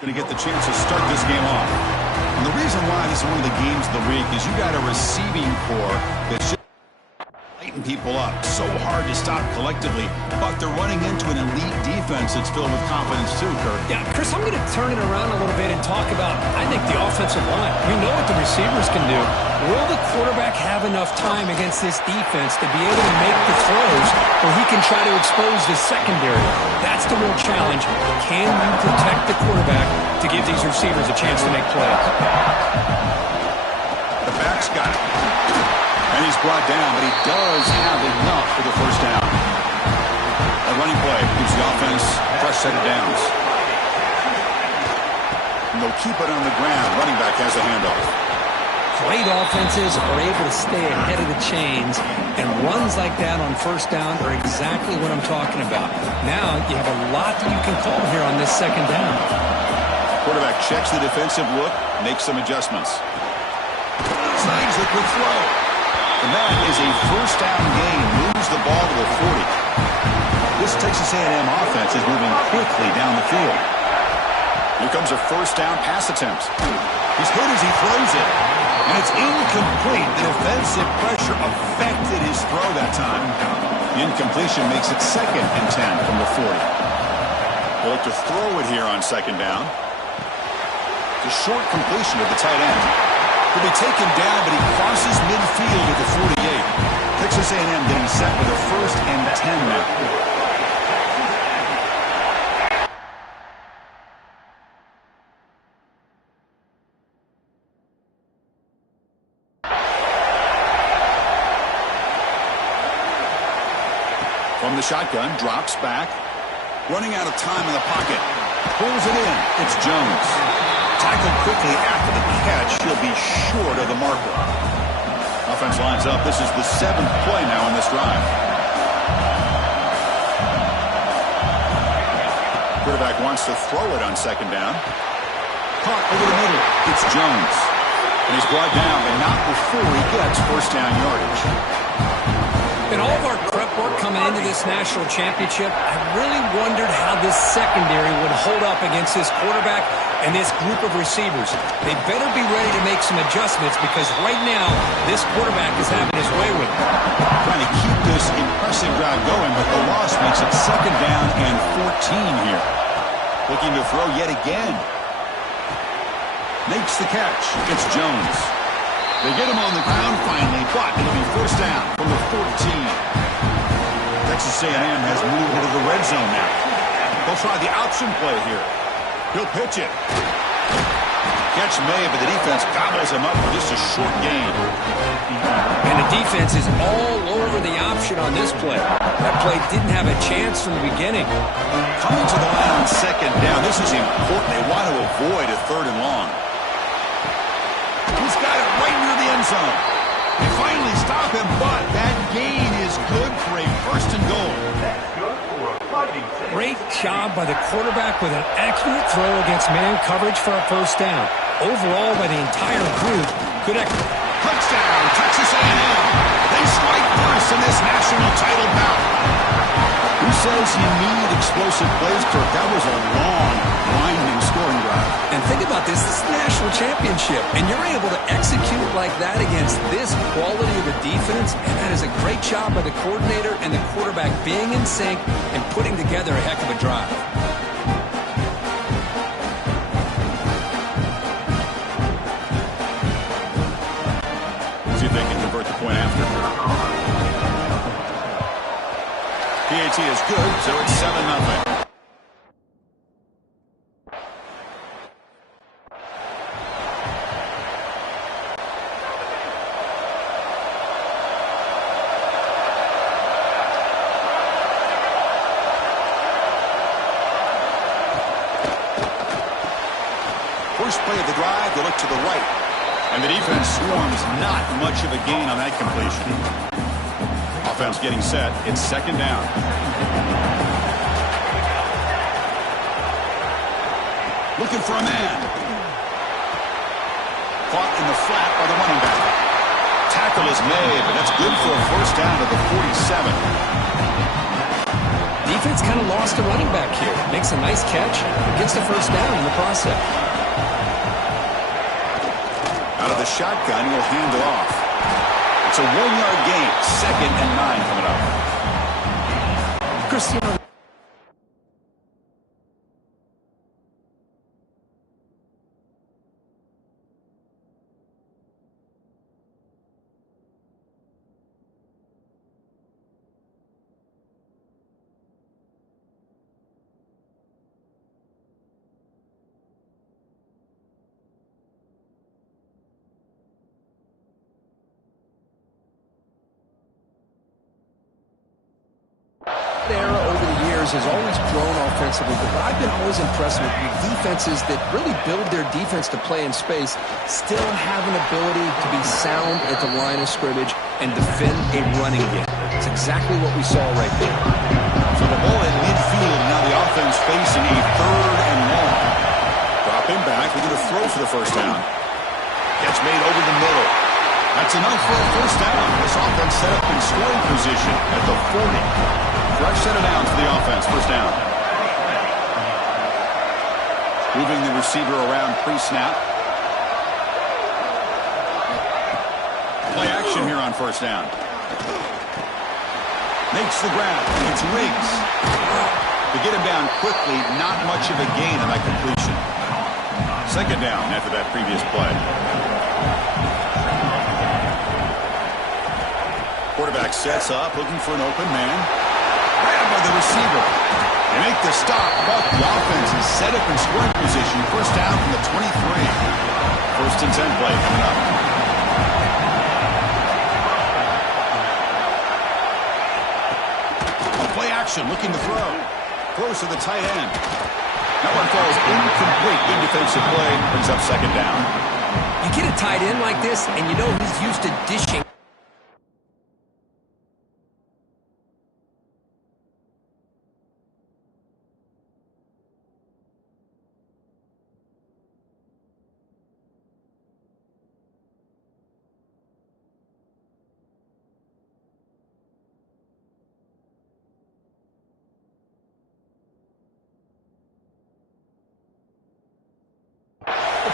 Going to get the chance to start this game off. And the reason why this is one of the games of the week is you got a receiving core that's just lighting people up. So hard to stop collectively, but they're running into an elite defense that's filled with confidence too, Kurt. Yeah, Chris, I'm going to turn it around a little bit and talk about, I think, the offensive line. We know what the receivers can do. Will the quarterback have enough time against this defense to be able to make the throws where he can try to expose the secondary? That's the real challenge. Can you protect the quarterback to give these receivers a chance to make plays? The back's got it. And he's brought down, but he does have enough for the first down. A running play gives the offense a fresh set of downs. And they'll keep it on the ground. Running back has a handoff. Great offenses are able to stay ahead of the chains, and runs like that on first down are exactly what I'm talking about. Now you have a lot that you can call here on this second down. Quarterback checks the defensive look, makes some adjustments. Signs the quick throw. And that is a first down gain. Moves the ball to the 40. This Texas A&M offense is moving quickly down the field. Here comes a first down pass attempt. He's hit as he throws it. And it's incomplete. The defensive pressure affected his throw that time. The incompletion makes it 2nd and 10 from the 40. They'll look to throw it here on second down. The short completion of the tight end. He'll be taken down, but he crosses midfield at the 48. Texas A&M getting set with a 1st and 10 now. From the shotgun, drops back. Running out of time in the pocket. Pulls it in. It's Jones. Tackled quickly after the catch. He'll be short of the marker. Offense lines up. This is the 7th play now in this drive. Quarterback wants to throw it on second down. Caught over the middle. It's Jones. And he's brought down, but not before he gets first down yardage. In all of our prep work coming into this national championship, I really wondered how this secondary would hold up against this quarterback and this group of receivers. They better be ready to make some adjustments because right now, this quarterback is having his way with it. Trying to keep this impressive drive going, but the loss makes it 2nd down and 14 here. Looking to throw yet again. Makes the catch. It's Jones. They get him on the ground finally, but it'll be first down from the 14. Texas A&M has moved into the red zone now. They'll try the option play here. He'll pitch it. Catch made, but the defense gobbles him up for just a short gain. And the defense is all over the option on this play. That play didn't have a chance from the beginning. Coming to the line on second down. This is important. They want to avoid a third and long. He's got it right near the end zone. They finally stop him, but that gain is good for a first and goal. Great job by the quarterback with an accurate throw against man coverage for a first down. Overall, by the entire group, good effort. Touchdown, Texas A&M. They strike first in this national title bout. Who says you need explosive plays, Kirk? That was a long, winding scoring drive. And think about this. This is the national championship, and you're able to execute like that against this quality of a defense, and that is a great job by the coordinator and the quarterback being in sync and putting together a heck of a drive. See if they can convert the point after. PAT is good, so it's 7-0. First play of the drive, they look to the right. And the defense swarms, not much of a gain on that completion. Offense getting set. It's second down. Looking for a man. Caught in the flat by the running back. Tackle is made, but that's good for a first down to the 47. Defense kind of lost a running back here. Makes a nice catch, gets the first down in the process. Out of the shotgun, he'll hand it off. It's a 1-yard gain. 2nd and 9 coming up. Cristiano. Era over the years has always grown offensively, but I've been always impressed with defenses that really build their defense to play in space, still have an ability to be sound at the line of scrimmage and defend a running game. It's exactly what we saw right there. So the ball in midfield, now the offense facing a third and long. Drop him back, we're going to throw for the first down. Catch made over the middle. That's enough for a first down. This offense set up in scoring position at the 40. Fresh set of downs for the offense. First down. Moving the receiver around pre-snap. Play action here on first down. Makes the grab. It's Riggs. To get him down quickly, not much of a gain on that completion. Second down after that previous play. Quarterback sets up, looking for an open man. Grabbed by the receiver. They make the stop, but the offense is set up in scoring position. First down from the 23. First and 10 play coming up. Play action, looking to throw. Throws to the tight end. That one falls incomplete. Good defensive play. Brings up second down. You get a tight end like this, and you know he's used to dishing.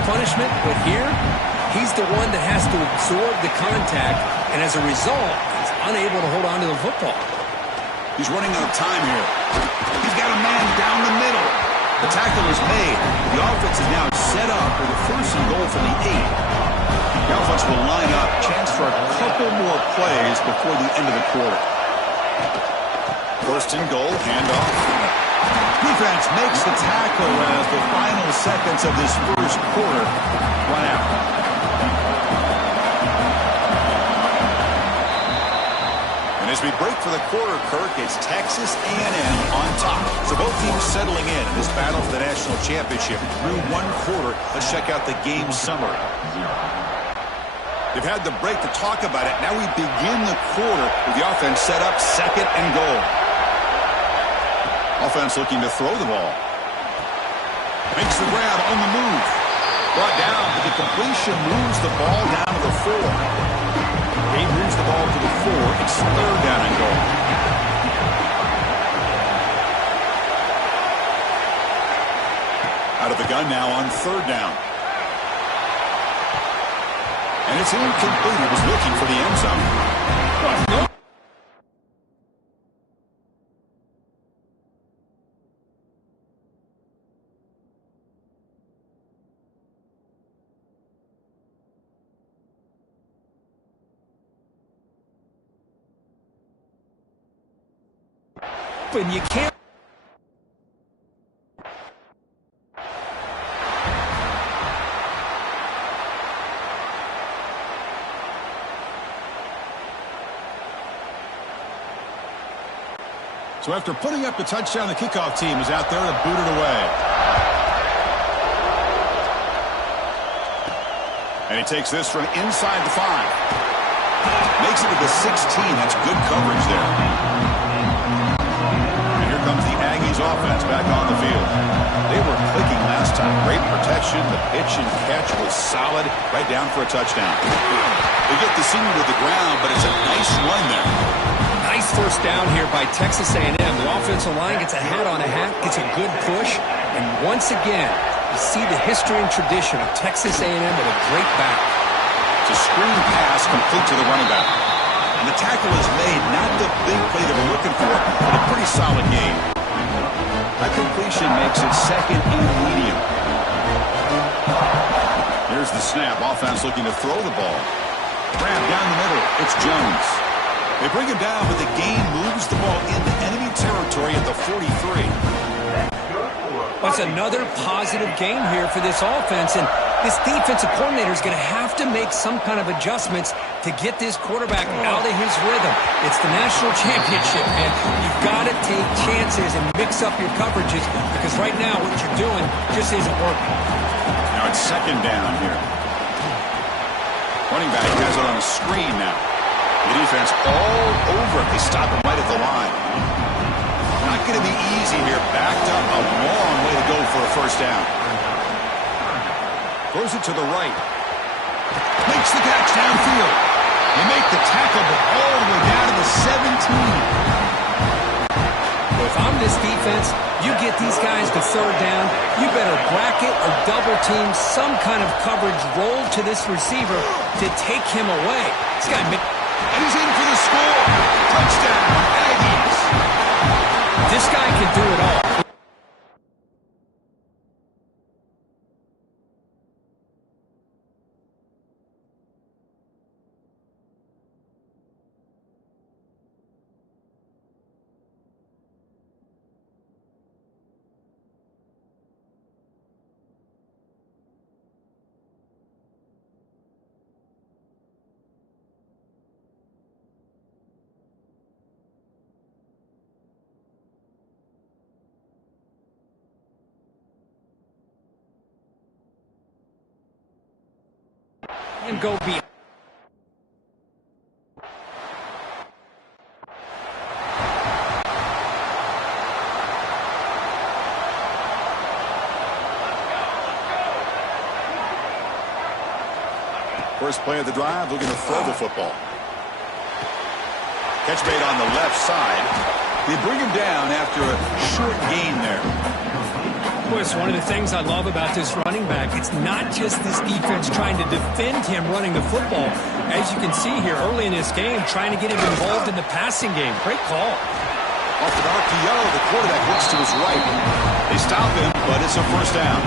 Punishment, but here, he's the one that has to absorb the contact, and as a result, he's unable to hold on to the football. He's running out of time here. He's got a man down the middle. The tackle is made. The offense is now set up with a 1st and goal from the 8. The offense will line up. Chance for a couple more plays before the end of the quarter. 1st and goal, handoff. Defense makes the tackle as the final seconds of this 1st quarter run out. And as we break for the quarter, Kirk, it's Texas A&M on top. So both teams settling in this battle for the national championship through 1 quarter. Let's check out the game summary. They've had the break to talk about it. Now we begin the quarter with the offense set up 2nd and goal. Offense looking to throw the ball. Makes the grab on the move. Brought down, but the completion moves the ball down to the 4. He moves the ball to the 4. It's 3rd down and goal. Out of the gun now on 3rd down. And it's incomplete. He was looking for the end zone. And you can't. So after putting up the touchdown, the kickoff team is out there to boot it away. And he takes this from inside the 5. Makes it to the 16. That's good coverage there. And here comes the Aggies offense back on the field. They were clicking last time. Great protection. The pitch and catch was solid. Right down for a touchdown. They get the senior to the ground, but it's a nice run there. Nice 1st down here by Texas A&M. The offensive line gets a hat on a hat, gets a good push, and once again, you see the history and tradition of Texas A&M with a great back. It's a screen pass complete to the running back. And the tackle is made, not the big play that we're looking for, but a pretty solid game. That completion makes it 2nd and medium. Here's the snap. Offense looking to throw the ball. Grab down the middle. It's Jones. They bring him down, but the game moves the ball into enemy territory at the 43. That's another positive game here for this offense, and this defensive coordinator is going to have to make some kind of adjustments to get this quarterback out of his rhythm. It's the national championship, man. You've got to take chances and mix up your coverages because right now what you're doing just isn't working. Now it's 2nd down here. Running back has it on a screen now. The defense all over it. They stop him right at the line. Not going to be easy here. Backed up a long way to go for a 1st down. Throws it to the right. Makes the catch downfield. They make the tackle, but all the way down to the 17. Well, if I'm this defense, you get these guys to 3rd down, you better bracket or double team some kind of coverage roll to this receiver to take him away. This guy and he's in for the score. Touchdown, Aggies. This guy can do it all. And go be. First play of the drive, looking to throw the football. Catch made on the left side. They bring him down after a short gain there. Boy, it's one of the things I love about this running back. It's not just this defense trying to defend him running the football. As you can see here early in this game, trying to get him involved in the passing game. Great call. Off the RPO, the quarterback looks to his right. They stop him, but it's a first down.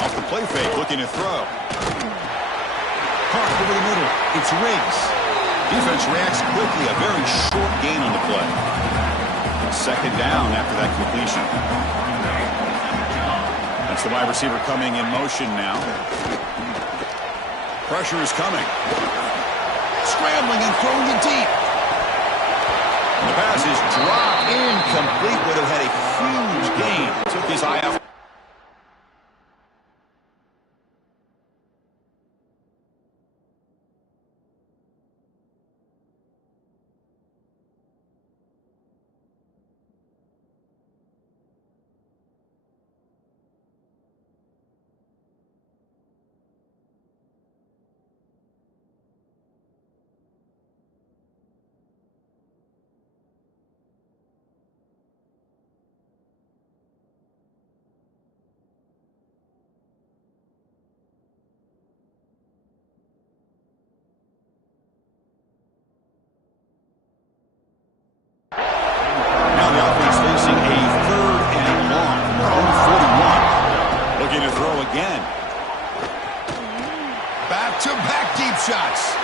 Off the play fake, looking to throw. Park over the middle. It's Riggs. Defense reacts quickly. A very short gain on the play. Second down after that completion. That's the wide receiver coming in motion now. Pressure is coming. Scrambling and throwing it deep. And the pass is dropped incomplete. Would have had a huge gain. Took his eye off. Back-to-back deep shots.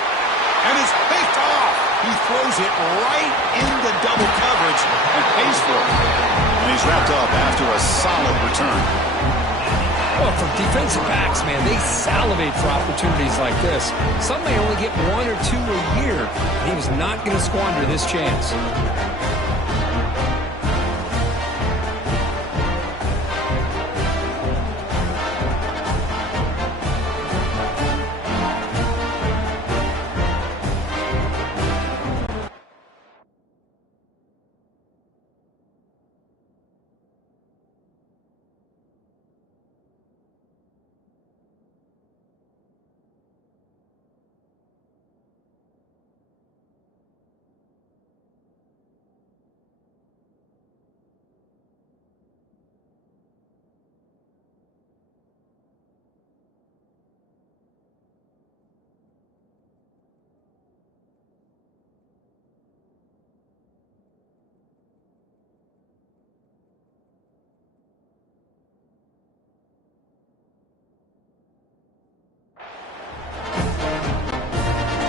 And it's picked off. He throws it right into double coverage and pays for it. And he's wrapped up after a solid return. Well, for defensive backs, man, they salivate for opportunities like this. Some may only get one or two a year. And he was not going to squander this chance.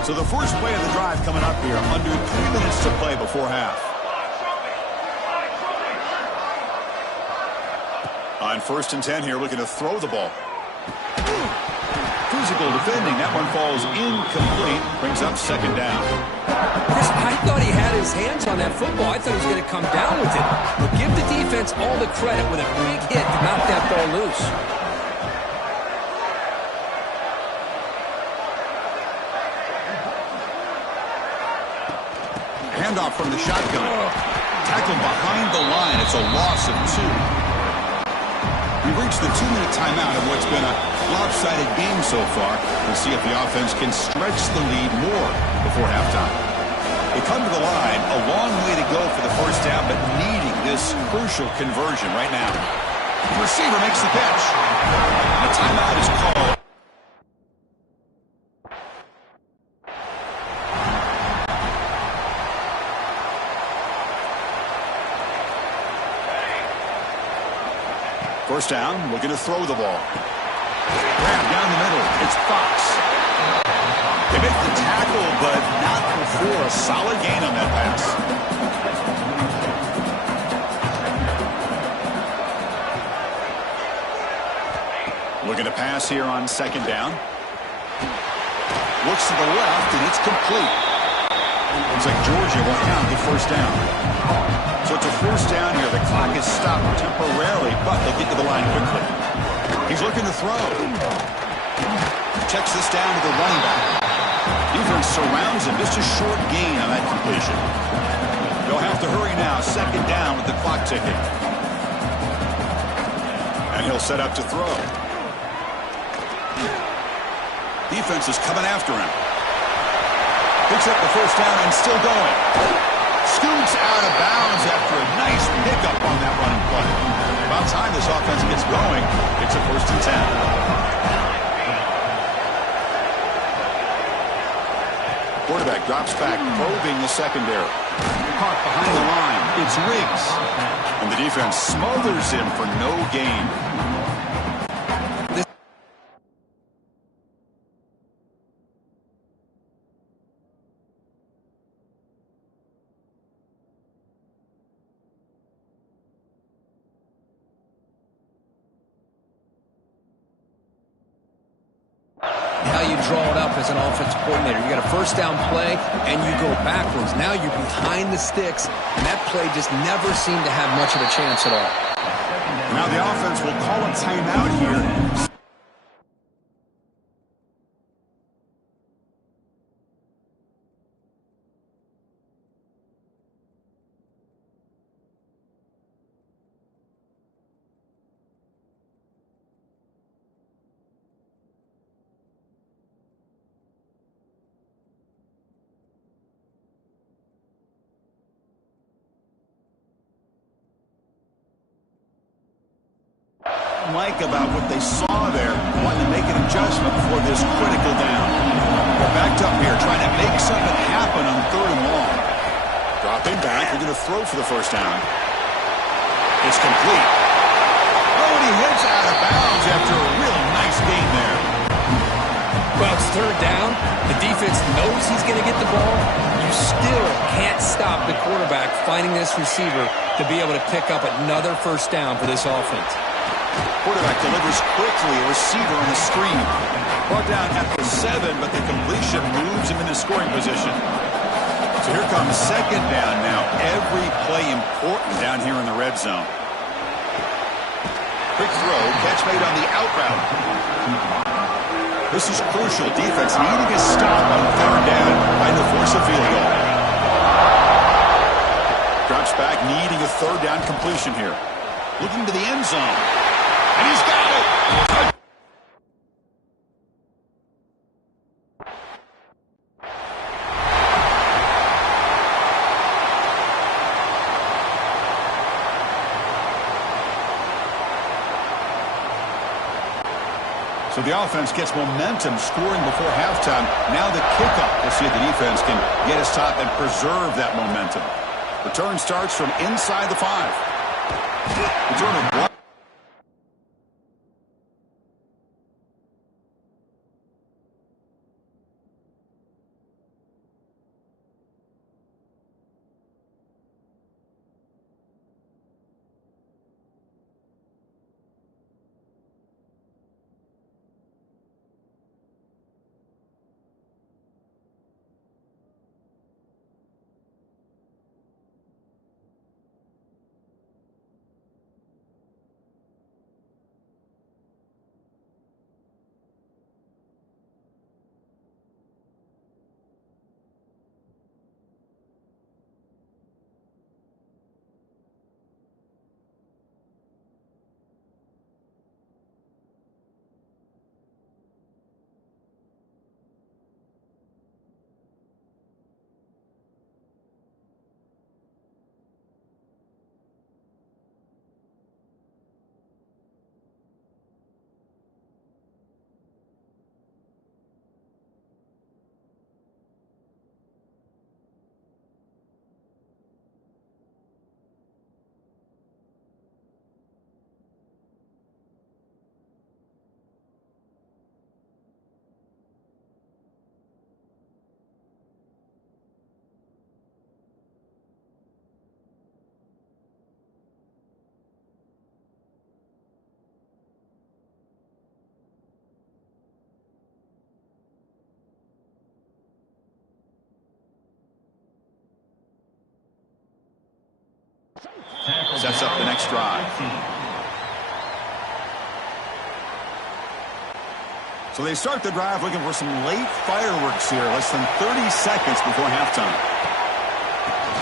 So the first play of the drive coming up here, under 3 minutes to play before half. On 1st and 10 here, looking to throw the ball. Physical defending. That one falls incomplete. Brings up second down. Chris, I thought he had his hands on that football. I thought he was going to come down with it. But give the defense all the credit with a big hit to knock that ball loose. Handoff from the shotgun. Tackled behind the line. It's a loss of 2. We've reached the 2-minute timeout of what's been a lopsided game so far. We'll see if the offense can stretch the lead more before halftime. They come to the line, a long way to go for the first down, but needing this crucial conversion right now. The receiver makes the catch. The timeout is called. First down, looking to throw the ball. Grab down the middle. It's Fox. They make the tackle, but not before a solid gain on that pass. Looking to pass here on second down. Looks to the left, and it's complete. Looks like Georgia will count the first down. So it's a first down here. The clock is stopped temporarily, but they'll get to the line quickly. He's looking to throw. Checks this down to the running back. Defense surrounds him. Just a short gain on that completion. They'll have to hurry now. Second down with the clock ticking. And he'll set up to throw. Defense is coming after him. Picks up the first down and still going. Scoots out of bounds after a nice pickup on that running play. About time this offense gets going. It's a 1st and 10. Quarterback drops back, probing the secondary. Caught behind the line. It's Riggs. And the defense smothers him for no gain. How you draw it up as an offensive coordinator. You got a 1st down play, and you go backwards. Now you're behind the sticks, and that play just never seemed to have much of a chance at all. Now the offense will call a timeout here. Like about what they saw there, wanting to make an adjustment before this critical down. They're backed up here, trying to make something happen on 3rd and long. Dropping back, they're going to throw for the 1st down. It's complete. Oh, and he hits out of bounds after a real nice gain there. Well, it's 3rd down. The defense knows he's going to get the ball. You still can't stop the quarterback finding this receiver to be able to pick up another 1st down for this offense. Quarterback delivers quickly, a receiver on the screen. Brought down at the 7, but the completion moves him into scoring position. So here comes 2nd down now. Every play important down here in the red zone. Quick throw, catch made on the out route. This is crucial. Defense needing a stop on 3rd down, trying to force a field goal. Drops back, needing a 3rd down completion here. Looking to the end zone. And he's got it. So the offense gets momentum, scoring before halftime. Now the kickoff. We'll see if the defense can get his top and preserve that momentum. Return starts from inside the 5. Return of block. Sets up the next drive. So they start the drive looking for some late fireworks here, less than 30 seconds before halftime.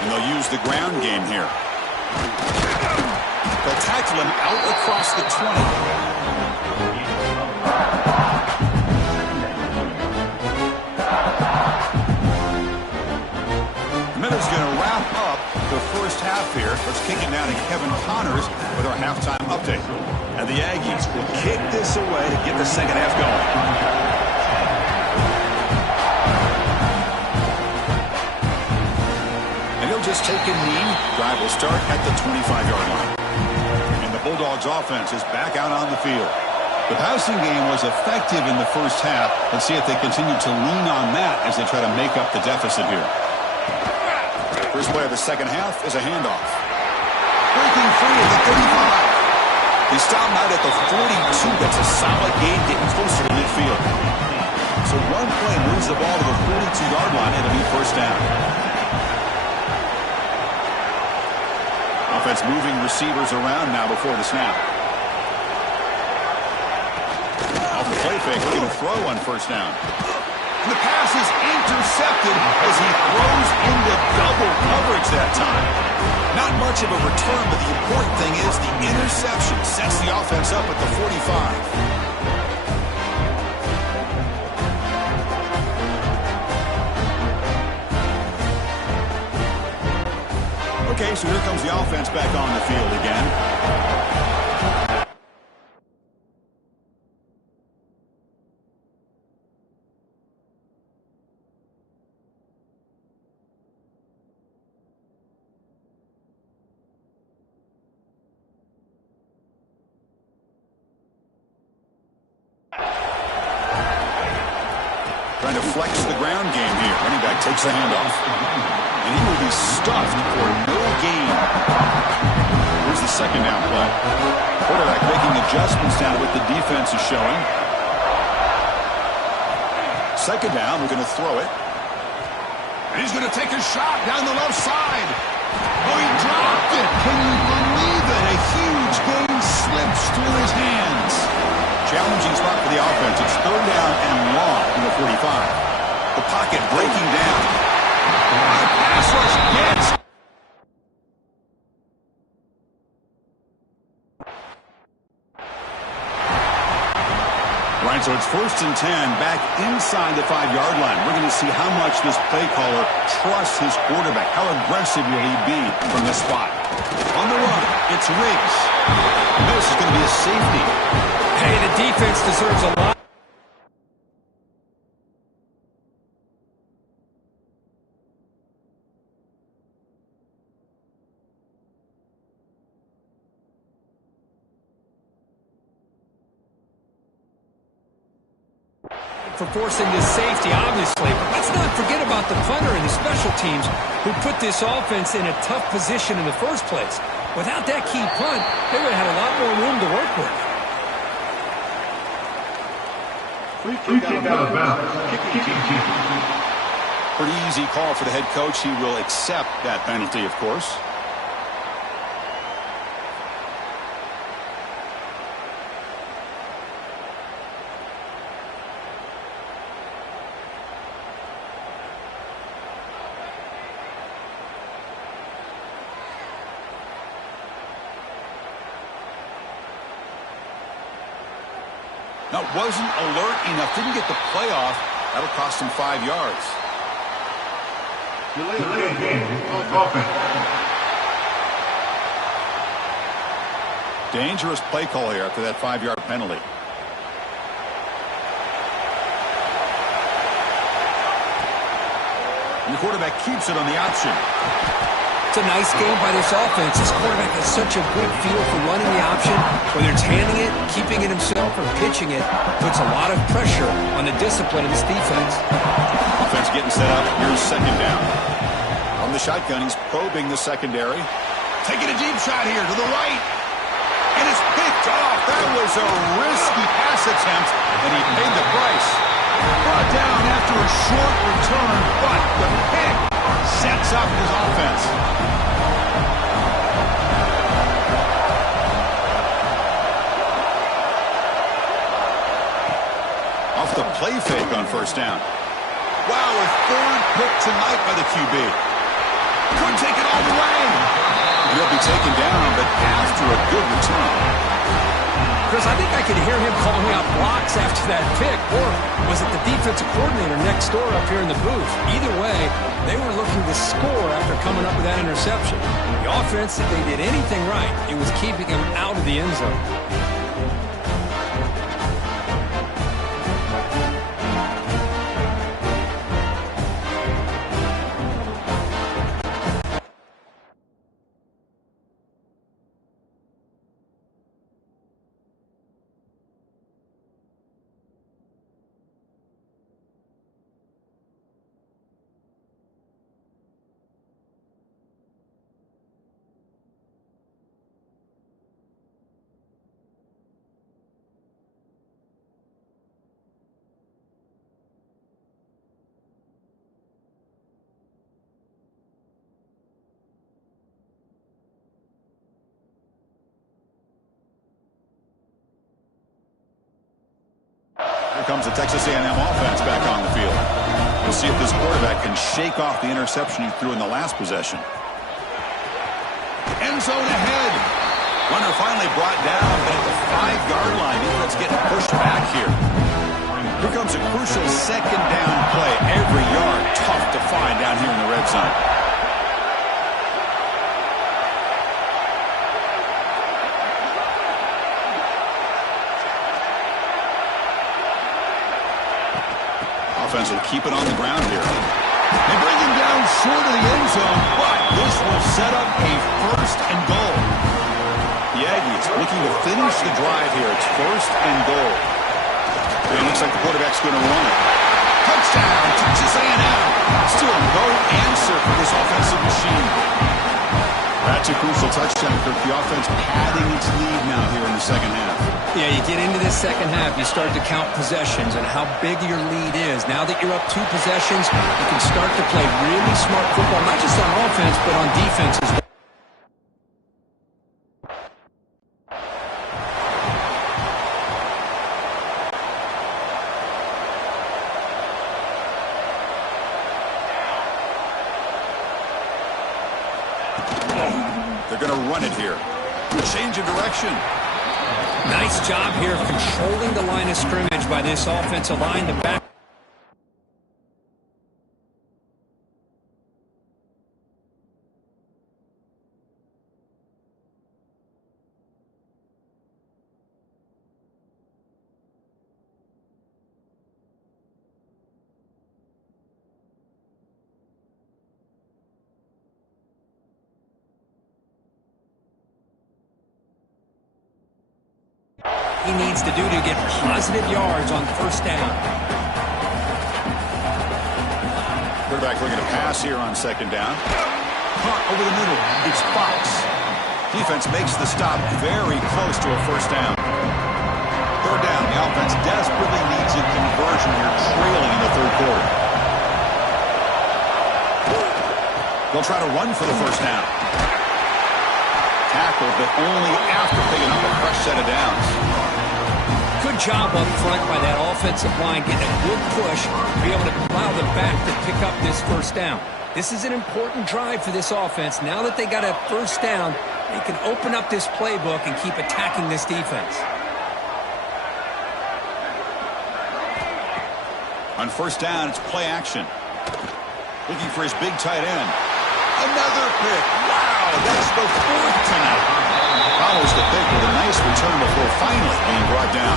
And they'll use the ground game here. They'll tackle him out across the 20. Minutes going to wrap up the first half here. Let's kick it now to Kevin Connors with our halftime update. And the Aggies will kick this away to get the second half going. And he'll just take a knee. Drive will start at the 25-yard line. And the Bulldogs offense is back out on the field. The passing game was effective in the first half. Let's see if they continue to lean on that as they try to make up the deficit here. First play of the second half is a handoff. Breaking free at the 35. They stop him out at the 42. That's a solid gain, getting closer to midfield. So one play moves the ball to the 42-yard line. It'll be first down. Offense moving receivers around now before the snap. Off the play fake, looking to throw on first down. And the pass is intercepted as he throws into double coverage that time. Not much of a return, but the important thing is the interception sets the offense up at the 45. Okay, so here comes the offense back on the field again. Trying to flex the ground game here. Running back takes the handoff. And he will be stuffed for no gain. Here's the second down play. Quarterback making adjustments down to what the defense is showing. Second down, we're going to throw it. And he's going to take a shot down the left side. Oh, he dropped it. Can you believe it? A huge gain slips through his hands. Challenging spot for the offense. It's third down and long from the 45. The pocket breaking down. Pass rush gets. Right, so it's first and 10 back inside the 5-yard line. We're going to see how much this play caller trusts his quarterback. How aggressive will he be from this spot? On the run, it's Riggs. This is going to be a safety. Hey, the defense deserves a lot. For forcing this safety, obviously. But let's not forget about the punter and the special teams who put this offense in a tough position in the first place. Without that key punt, they would have had a lot more room to work with. Free kick out of bounds. Pretty easy call for the head coach. He will accept that penalty, of course. Now, wasn't alert enough, didn't get the play off. That'll cost him 5 yards. Delay game. Offense. Dangerous play call here after that 5-yard penalty. And the quarterback keeps it on the option. It's a nice game by this offense. This quarterback has such a good feel for running the option. Whether it's handing it, keeping it himself, or pitching it, puts a lot of pressure on the discipline of this defense. Offense getting set up. Here's second down. On the shotgun, he's probing the secondary. Taking a deep shot here to the right. And it's picked off. That was a risky pass attempt, and he paid the price. Brought down after a short return, but the pick sets up his offense. Off the play fake on first down. Wow, a third pick tonight by the QB. Couldn't take it all the way. He'll be taken down, but after a good return. Chris, I think I could hear him calling out blocks after that pick, or was it the defensive coordinator next door up here in the booth? Either way, they were looking to score after coming up with that interception. The offense, if they did anything right, it was keeping him out of the end zone. comes the Texas A&M offense back on the field. We'll see if this quarterback can shake off the interception he threw in the last possession. End zone ahead. Runner finally brought down, but at the 5-yard line, defense getting pushed back here. Here comes a crucial second down play. Every yard tough to find down here in the red zone. Offense will keep it on the ground here. They bring him down short of the end zone, but this will set up a first and goal. The Aggies looking to finish the drive here. It's first and goal. And it looks like the quarterback's going to run it. Touchdown, Texas A&M. Still no answer for this offensive machine. That's a crucial touchdown, Kirk. The offense padding its lead now here in the second half. Yeah, you get into this second half, you start to count possessions and how big your lead is. Now that you're up 2 possessions, you can start to play really smart football, not just on offense, but on defense as well. They're going to run it here. Change of direction. Nice job here of controlling the line of scrimmage by this offensive line. The back. He needs to do to get positive yards on first down. Quarterback looking to pass here on second down. Caught over the middle. It's Fox. Defense makes the stop very close to a first down. Third down. The offense desperately needs a conversion here, trailing in the third quarter. They'll try to run for the first down. Tackled, but only after picking up a fresh set of downs. Good job up front by that offensive line, getting a good push to be able to allow them back to pick up this first down. This is an important drive for this offense. Now that they got a first down, they can open up this playbook and keep attacking this defense. On first down, it's play action. Looking for his big tight end. Another pick. Wow, that's the 4th tonight. Follows the pick with a nice return before finally being brought down.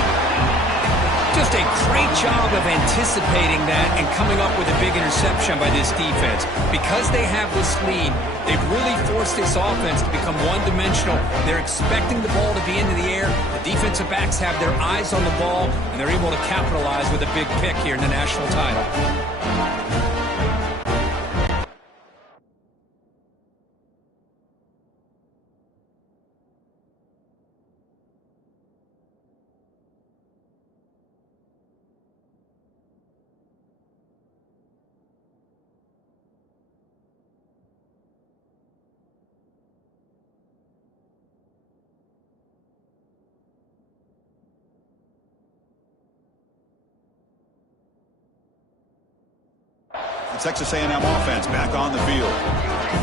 Just a great job of anticipating that and coming up with a big interception by this defense. Because they have this lead, they've really forced this offense to become one-dimensional. They're expecting the ball to be into the air. The defensive backs have their eyes on the ball, and they're able to capitalize with a big pick here in the national title. Texas A&M offense back on the field.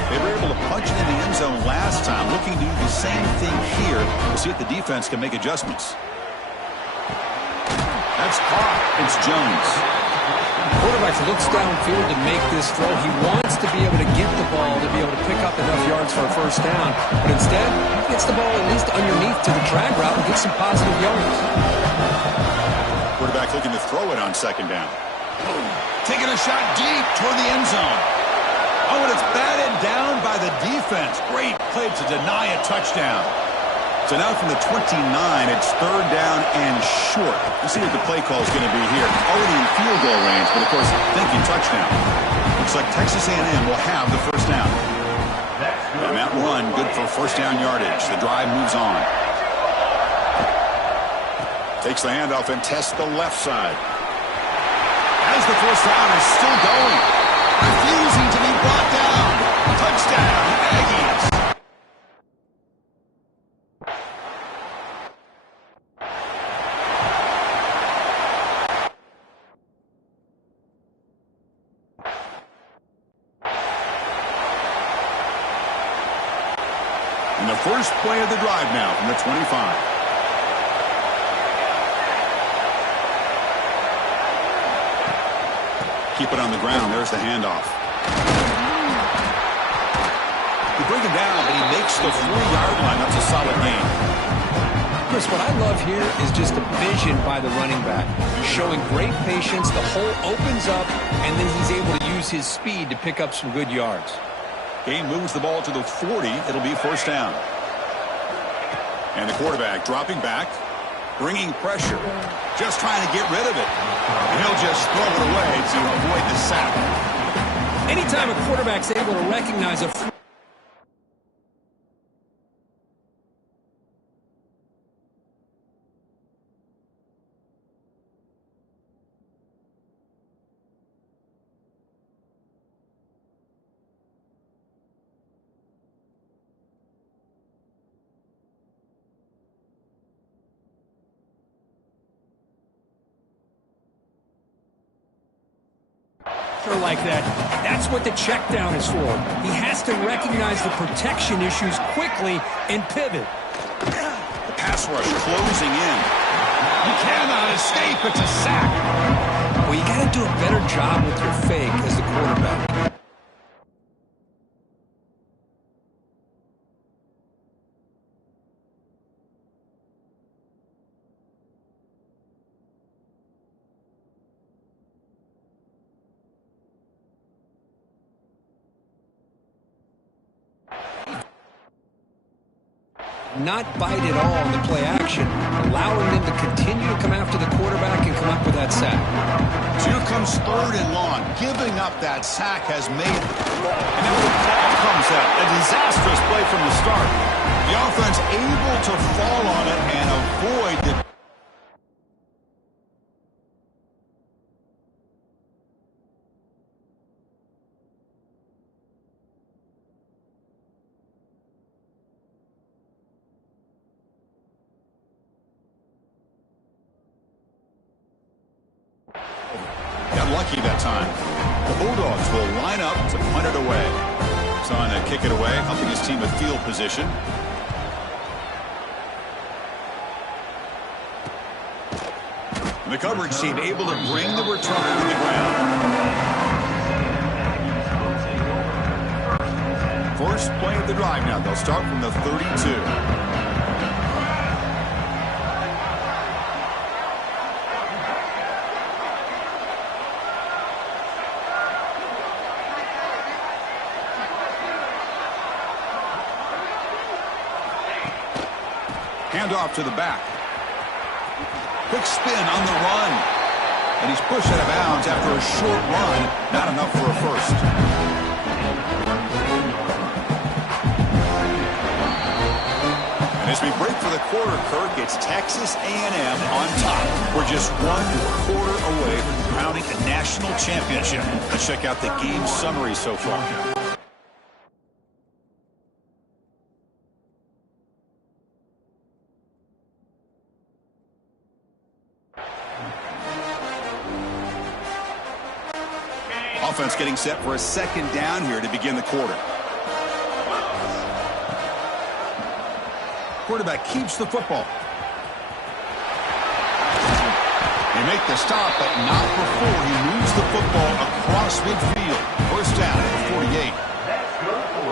They were able to punch it in the end zone last time, looking to do the same thing here. We'll see if the defense can make adjustments. That's caught. It's Jones. The quarterback looks downfield to make this throw. He wants to be able to get the ball to be able to pick up enough yards for a first down. But instead, he gets the ball at least underneath to the drag route and get some positive yards. Quarterback looking to throw it on second down. Taking a shot deep toward the end zone. Oh, and it's batted down by the defense. Great play to deny a touchdown. So now from the 29, it's third down and short. We'll see what the play call is going to be here. Already in field goal range, but of course, thinking touchdown. Looks like Texas A&M will have the first down. And that run, good for first down yardage. The drive moves on. Takes the handoff and tests the left side. As the first down is still going. Refusing to be brought down. Touchdown, Aggies. And the first play of the drive now from the 25. Keep it on the ground. There's the handoff. You bring him down, and he makes the 4-yard line. That's a solid gain. Chris, what I love here is just the vision by the running back. Showing great patience, the hole opens up, and then he's able to use his speed to pick up some good yards. Gain moves the ball to the 40. It'll be first down. And the quarterback dropping back, bringing pressure, just trying to get rid of it. And he'll just throw it away to avoid the sack. Anytime a quarterback's able to recognize a like that, that's what the check down is for. He has to recognize the protection issues quickly and pivot. The pass rush closing in. You cannot escape. It's a sack. Well, you got to do a better job with your fake as the quarterback. Not bite at all in the play action, allowing them to continue to come after the quarterback and come up with that sack. So here comes 3rd and long. Giving up that sack has made it. And then the ball comes out. A disastrous play from the start. The offense able to fall on it and avoid the... Got lucky that time. The Bulldogs will line up to punt it away. Trying to kick it away, helping his team with field position. And the coverage team able to bring the returner to the ground. First play of the drive now. They'll start from the 32. Handoff to the back. Quick spin on the run. And he's pushed out of bounds after a short run. Not enough for a first. And as we break for the quarter, Kirk, it's Texas A&M on top. We're just 1 quarter away from crowning a national championship. Let's check out the game summary so far. Offense getting set for a second down here to begin the quarter. Quarterback keeps the football. They make the stop, but not before he moves the football across midfield. First down at the 48.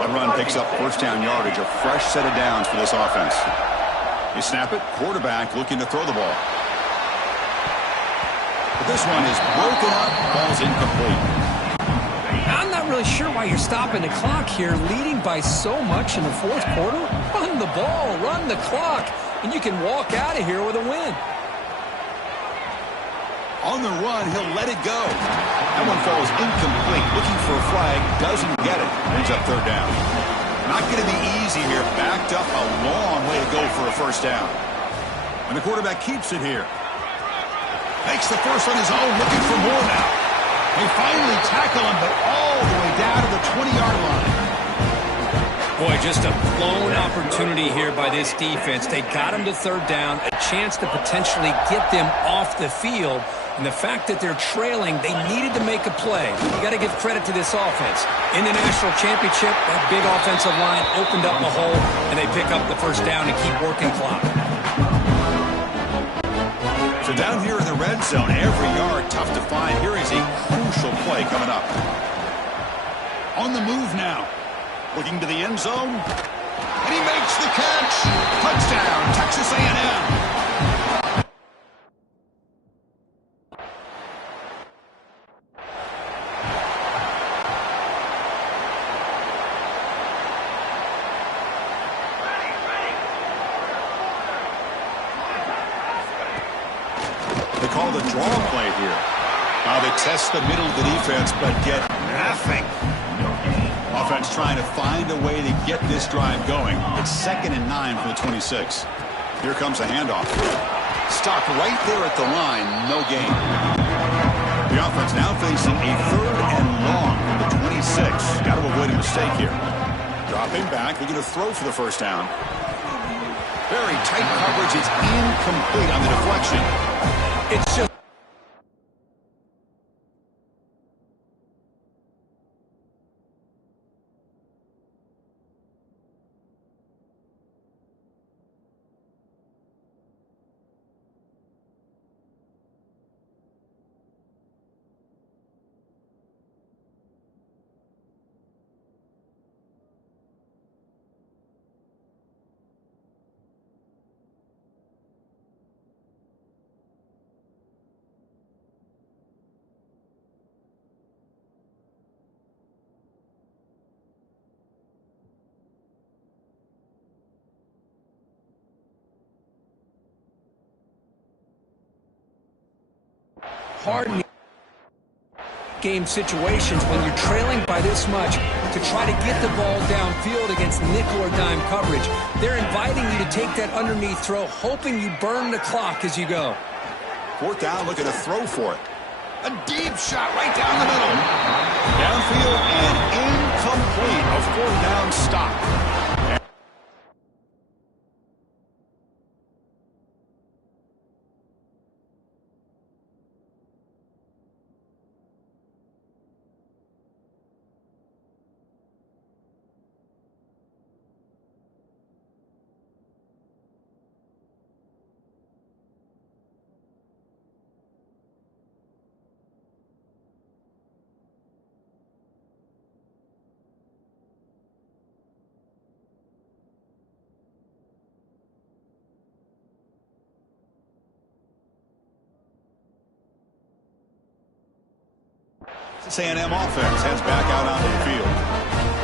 That run picks up first down yardage, a fresh set of downs for this offense. They snap it, quarterback looking to throw the ball. But this one is broken up, ball's incomplete. I'm not really sure why you're stopping the clock here, leading by so much in the 4th quarter. Run the ball, run the clock, and you can walk out of here with a win. On the run, he'll let it go. That one falls incomplete. Looking for a flag, doesn't get it. Brings up 3rd down. Not going to be easy here. Backed up a long way to go for a first down. And the quarterback keeps it here. Makes the first on his own, looking for more now. They finally tackle him, but all the way down to the 20-yard line. Boy, just a blown opportunity here by this defense. They got him to 3rd down, a chance to potentially get them off the field, And the fact that they're trailing, they needed to make a play. You got to give credit to this offense. In the national championship, that big offensive line opened up a hole, and they pick up the first down and keep working clock. So down here in the red zone, every yard tough to find. Here is a crucial play coming up. On the move now. Looking to the end zone. And he makes the catch. Touchdown, Texas A&M. They call the draw play here. Now they test the middle of the defense, but get nothing. Offense trying to find a way to get this drive going. It's 2nd and 9 from the 26. Here comes a handoff. Stopped right there at the line. No gain. The offense now facing a 3rd and long from the 26. Got to avoid a mistake here. Dropping back. They're going to throw for the first down. Very tight coverage. It's incomplete on the deflection. It's just hard in game situations when you're trailing by this much to try to get the ball downfield against nickel or dime coverage. They're inviting you to take that underneath throw, hoping you burn the clock as you go. 4th down, looking to throw for it. A deep shot right down the middle. Downfield and incomplete. A 4th down stop. This A&M offense heads back out onto the field.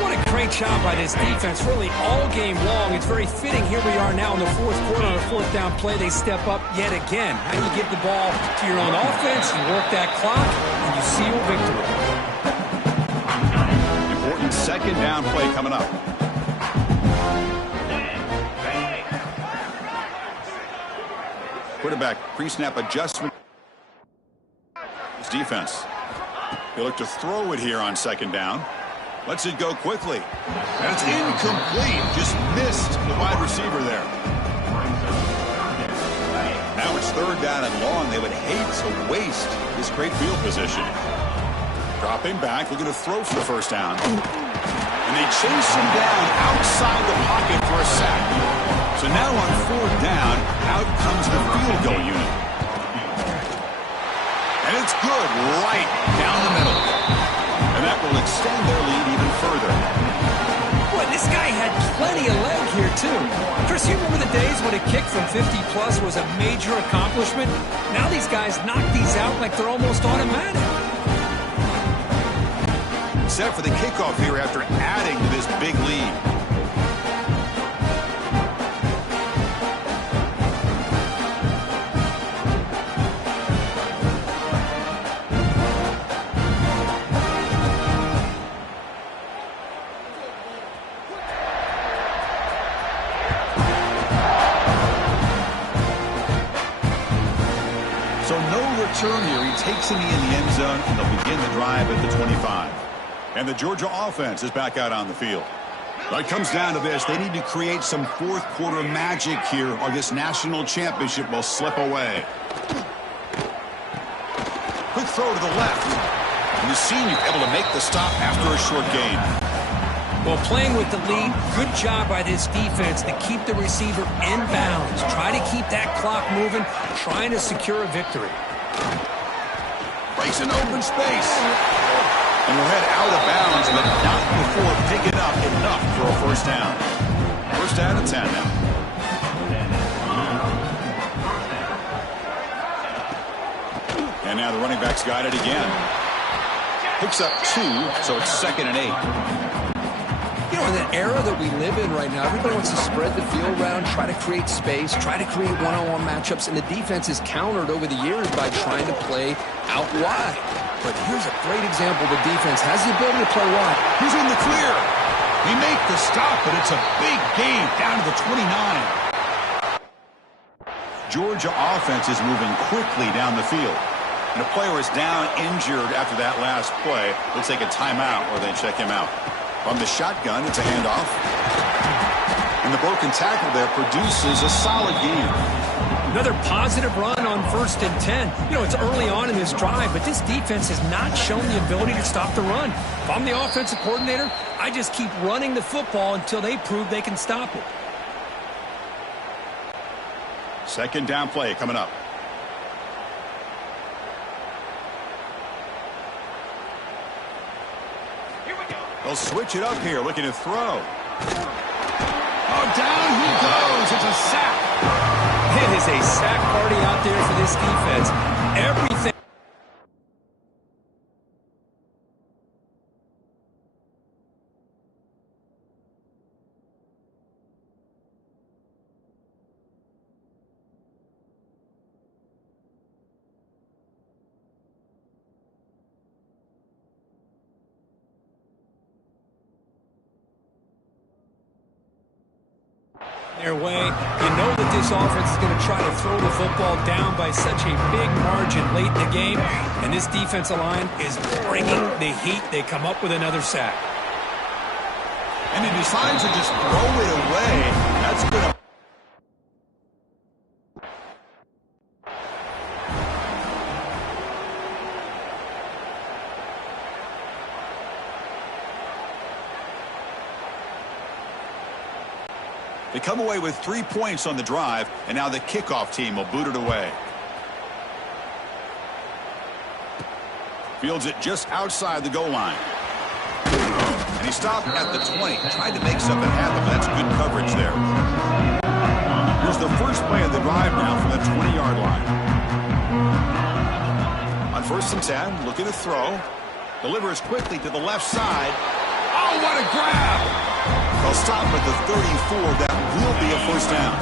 What a great job by this defense, really all game long. It's very fitting. Here we are now in the 4th quarter on a 4th down play. They step up yet again. How do you get the ball to your own offense? You work that clock, and you seal victory. Important 2nd down play coming up. Quarterback pre-snap adjustment. His defense. They look to throw it here on 2nd down. Lets it go quickly. And it's incomplete. Just missed the wide receiver there. Now it's 3rd down and long. They would hate to waste this great field position. Dropping back. Looking to throw for the first down. And they chase him down outside the pocket for a sack. So now on 4th down, out comes the field goal unit. And it's good right down the middle. And that will extend their lead even further. Boy, this guy had plenty of leg here, too. Chris, you remember the days when a kick from 50-plus was a major accomplishment? Now these guys knock these out like they're almost automatic. Set for the kickoff here after adding to this big lead. Return here. He takes him in the end zone, and they'll begin the drive at the 25. And the Georgia offense is back out on the field. It comes down to this. They need to create some 4th quarter magic here, or this national championship will slip away. Quick throw to the left. And the senior able to make the stop after a short gain. Well, playing with the lead, good job by this defense to keep the receiver in bounds. Try to keep that clock moving, trying to secure a victory. Breaks an open space. And we'll head out of bounds, but not before picking up enough for a first down. First down and 10 now. And now the running back's got it again. Picks up 2, so it's 2nd and 8. You know, in the era that we live in right now, everybody wants to spread the field around, try to create space, try to create one-on-one matchups, and the defense is countered over the years by trying to play out wide. But here's a great example. The defense has the ability to play wide. He's in the clear. They make the stop, but it's a big gain down to the 29. Georgia offense is moving quickly down the field. And a player is down injured after that last play. Looks like a timeout or they check him out. From the shotgun, it's a handoff. And the broken tackle there produces a solid gain. Another positive run on 1st and 10. You know, it's early on in this drive, but this defense has not shown the ability to stop the run. If I'm the offensive coordinator, I just keep running the football until they prove they can stop it. 2nd down play coming up. They'll switch it up here, looking to throw. Oh, down he goes. It's a sack. It is a sack party out there for this defense. Everything. Their way. You know that this offense is going to try to throw the football down by such a big margin late in the game, and this defensive line is bringing the heat. They come up with another sack. And he decides to just throw it away. That's going to... They come away with 3 points on the drive, and now the kickoff team will boot it away. Fields it just outside the goal line. And he stopped at the 20. Tried to make something happen, but that's good coverage there. Here's the first play of the drive now from the 20-yard line. On 1st and 10, looking to throw. Delivers quickly to the left side. Oh, what a grab! They'll stop at the 34. That will be a first down.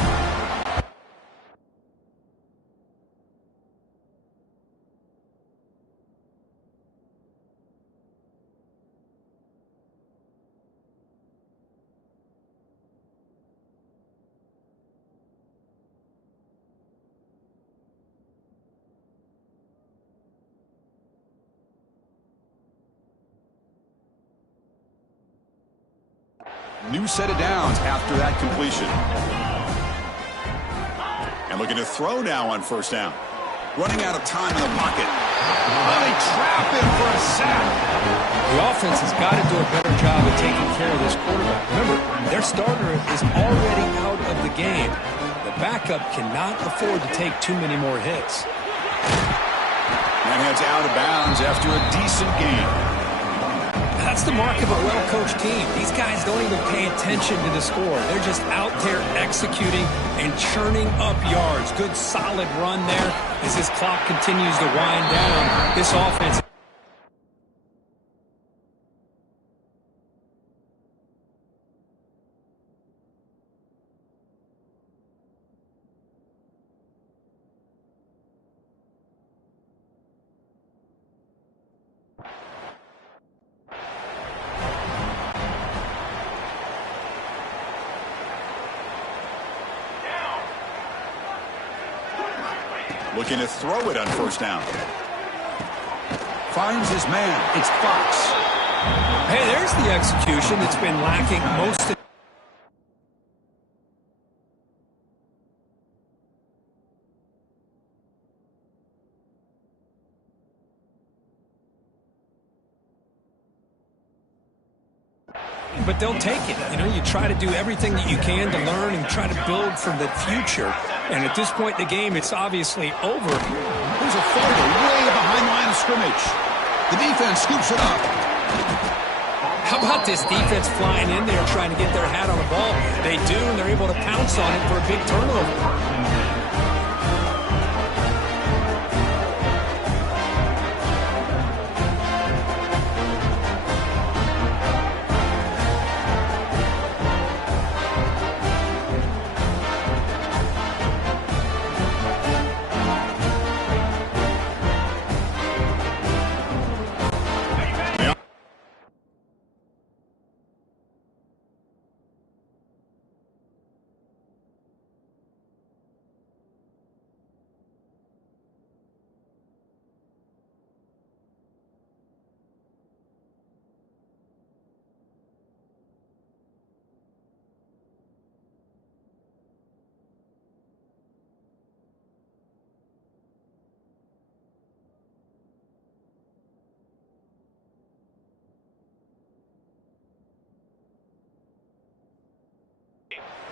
New set of downs after that completion. And looking to throw now on 1st down. Running out of time in the pocket. Oh, they trap him for a sack. The offense has got to do a better job of taking care of this quarterback. Remember, their starter is already out of the game. The backup cannot afford to take too many more hits. And heads out of bounds after a decent game. That's the mark of a well-coached team. These guys don't even pay attention to the score. They're just out there executing and churning up yards. Good, solid run there as this clock continues to wind down. This offense... Looking to throw it on 1st down. Finds his man. It's Fox. Hey, there's the execution that's been lacking most of... but they'll take it. You know, you try to do everything that you can to learn and try to build for the future. And at this point in the game, it's obviously over. Here's a folder way behind the line of scrimmage. The defense scoops it up. How about this defense flying in there trying to get their hat on the ball? They do, and they're able to pounce on it for a big turnover.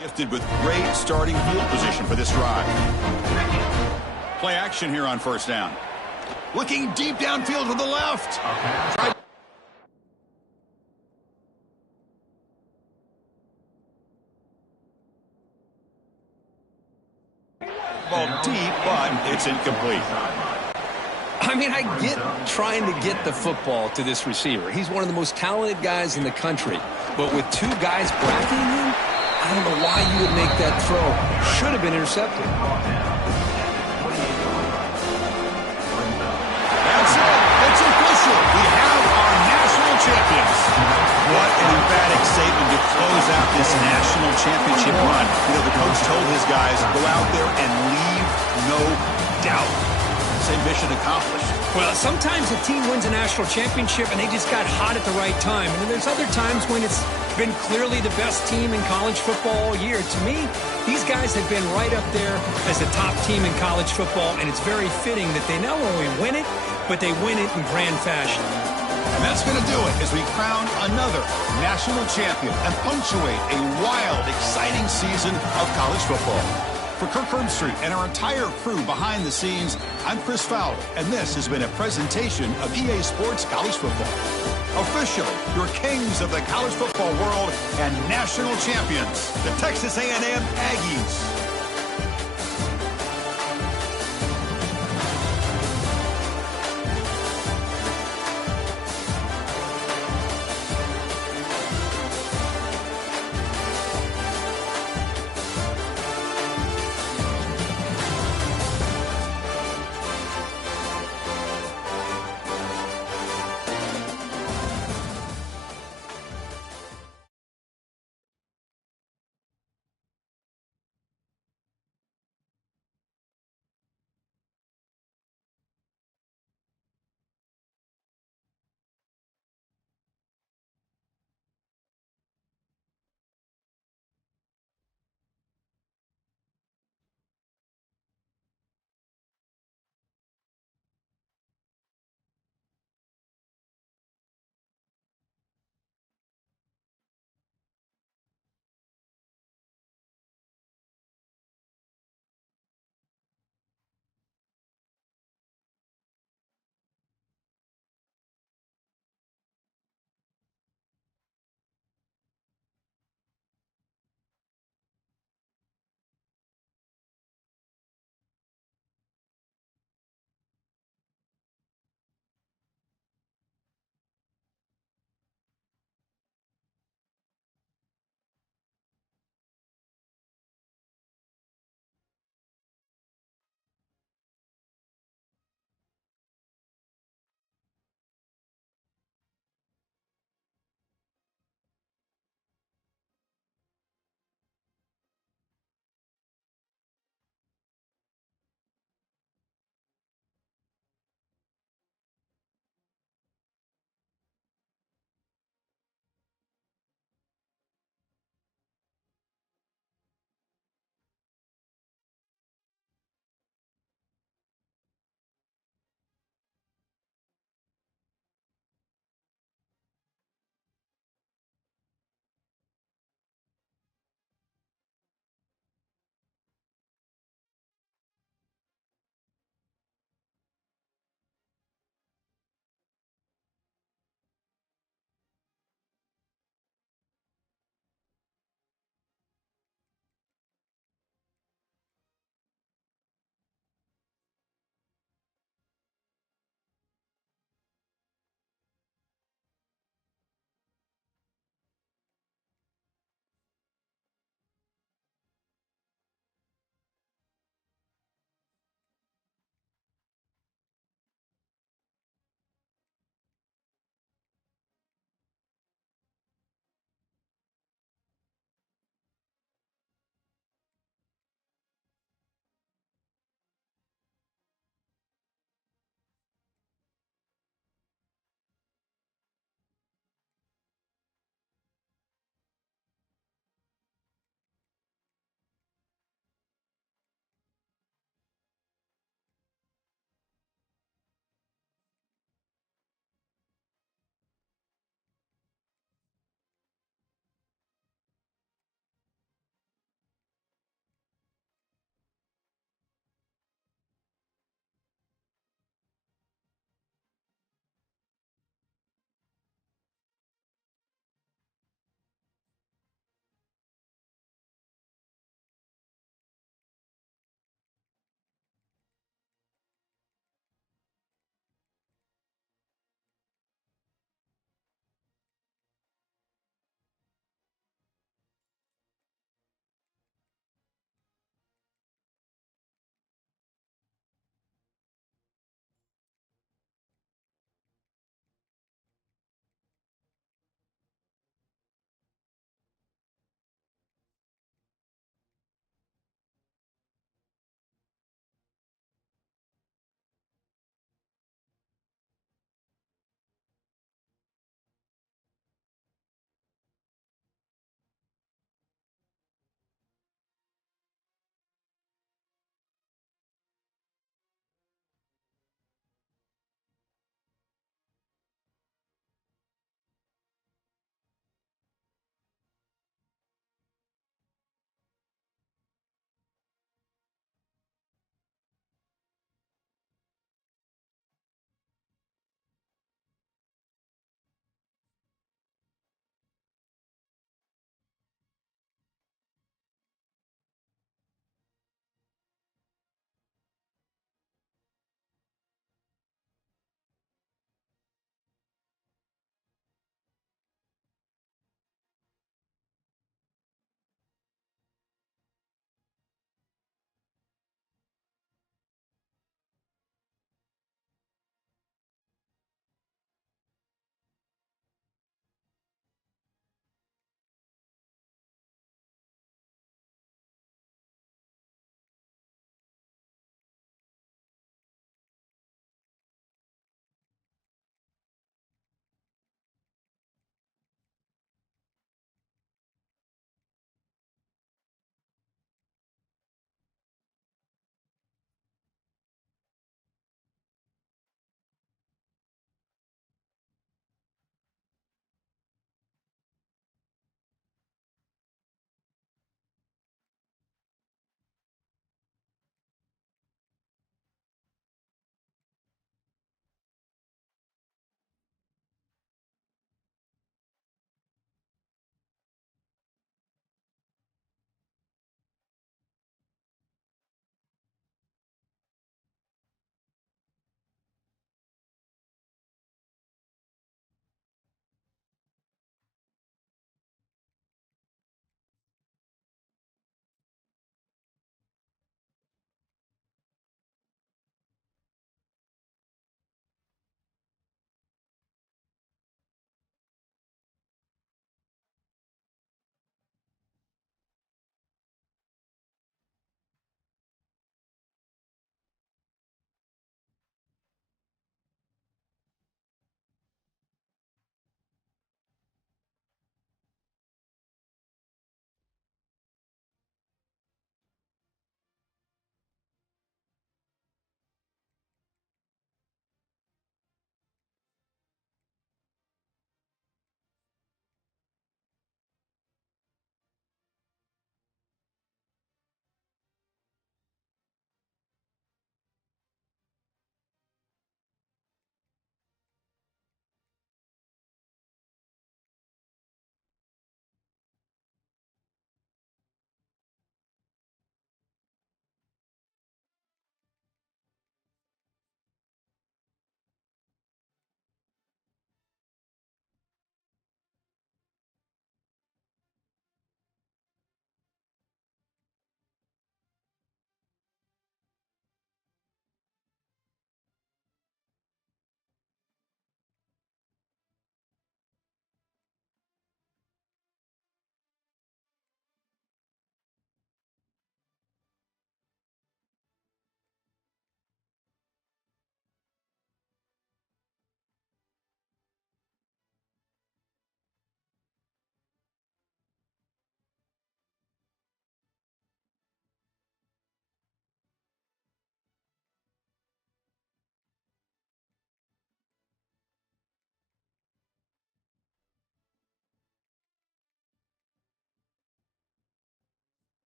Gifted with great starting field position for this drive. Play action here on first down. Looking deep downfield to the left. Ball deep, but it's incomplete. I mean, I get trying to get the football to this receiver. He's one of the most talented guys in the country. But with two guys bracketing him, I don't know why you would make that throw. Should have been intercepted. That's it. It's official. We have our national champions. What an emphatic statement to close out this national championship run. You know, the coach told his guys, go out there and leave no doubt. Same mission accomplished. Well, sometimes a team wins a national championship and they just got hot at the right time. And then there's other times when it's been clearly the best team in college football all year. To me, these guys have been right up there as the top team in college football, and it's very fitting that they not only win it, but they win it in grand fashion. And that's going to do it as we crown another national champion and punctuate a wild, exciting season of college football. For Kirk Herbstreit and our entire crew behind the scenes, I'm Chris Fowler, and this has been a presentation of EA Sports College Football. Officially, your kings of the college football world and national champions, the Texas A&M Aggies.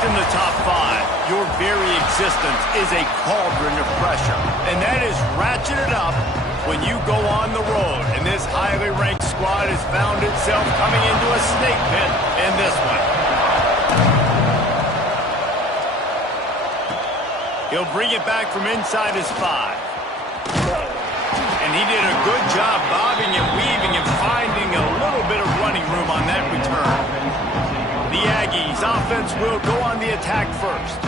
in the top 5, your very existence is a cauldron of pressure. And that is ratcheted up when you go on the road. And this highly ranked squad has found itself coming into a snake pit in this one. He'll bring it back from inside his 5. And he did a good job bobbing and weaving and finding a little bit of running room on that return. The Aggies offense will go on the attack first.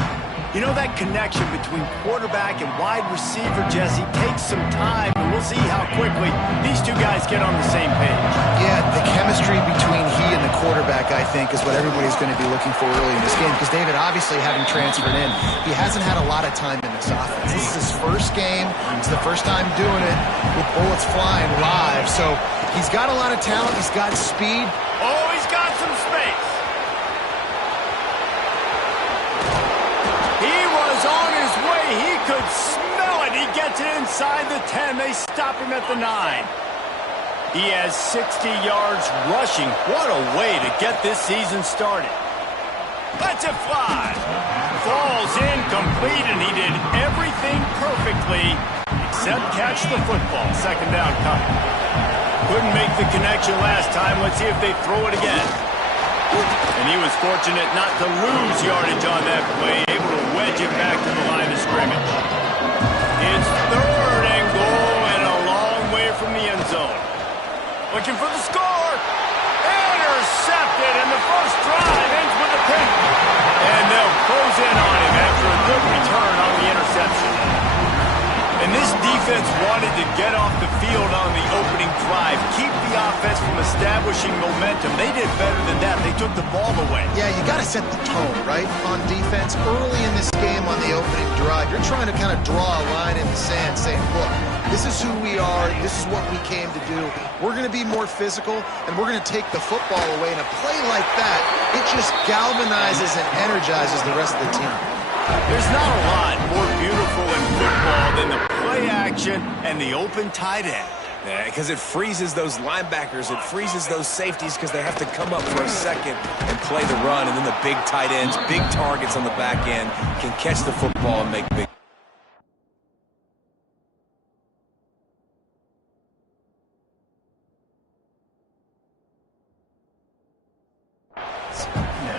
You know, that connection between quarterback and wide receiver, Jesse, takes some time, and we'll see how quickly these two guys get on the same page. Yeah, the chemistry between he and the quarterback, I think, is what everybody's going to be looking for early in this game, because David, obviously, having transferred in, he hasn't had a lot of time in this offense. This is his first game. It's the first time doing it with bullets flying live, so he's got a lot of talent. He's got speed. Oh, he's got some space. On his way, he could smell it. He gets it inside the 10. They stop him at the 9. He has 60 yards rushing. What a way to get this season started. Lets it fly. Falls incomplete, and he did everything perfectly except catch the football. Second down coming. Couldn't make the connection last time. Let's see if they throw it again. And he was fortunate not to lose yardage on that play, able to wedge it back to the line of scrimmage. It's 3rd and goal and a long way from the end zone. Looking for the score. Intercepted, and the first drive ends with a pick. And they'll close in on him after a good return on the interception. And this defense wanted to get off the field on the opening drive, keep the offense from establishing momentum. They did better than that. They took the ball away. Yeah, you got to set the tone, right, on defense. Early in this game on the opening drive, you're trying to kind of draw a line in the sand saying, look, this is who we are. This is what we came to do. We're going to be more physical, and we're going to take the football away. And a play like that, it just galvanizes and energizes the rest of the team. There's not a lot more beautiful in football than the play action and the open tight end. Yeah, because it freezes those linebackers. It freezes those safeties because they have to come up for a second and play the run. And then the big tight ends, big targets on the back end can catch the football and make big.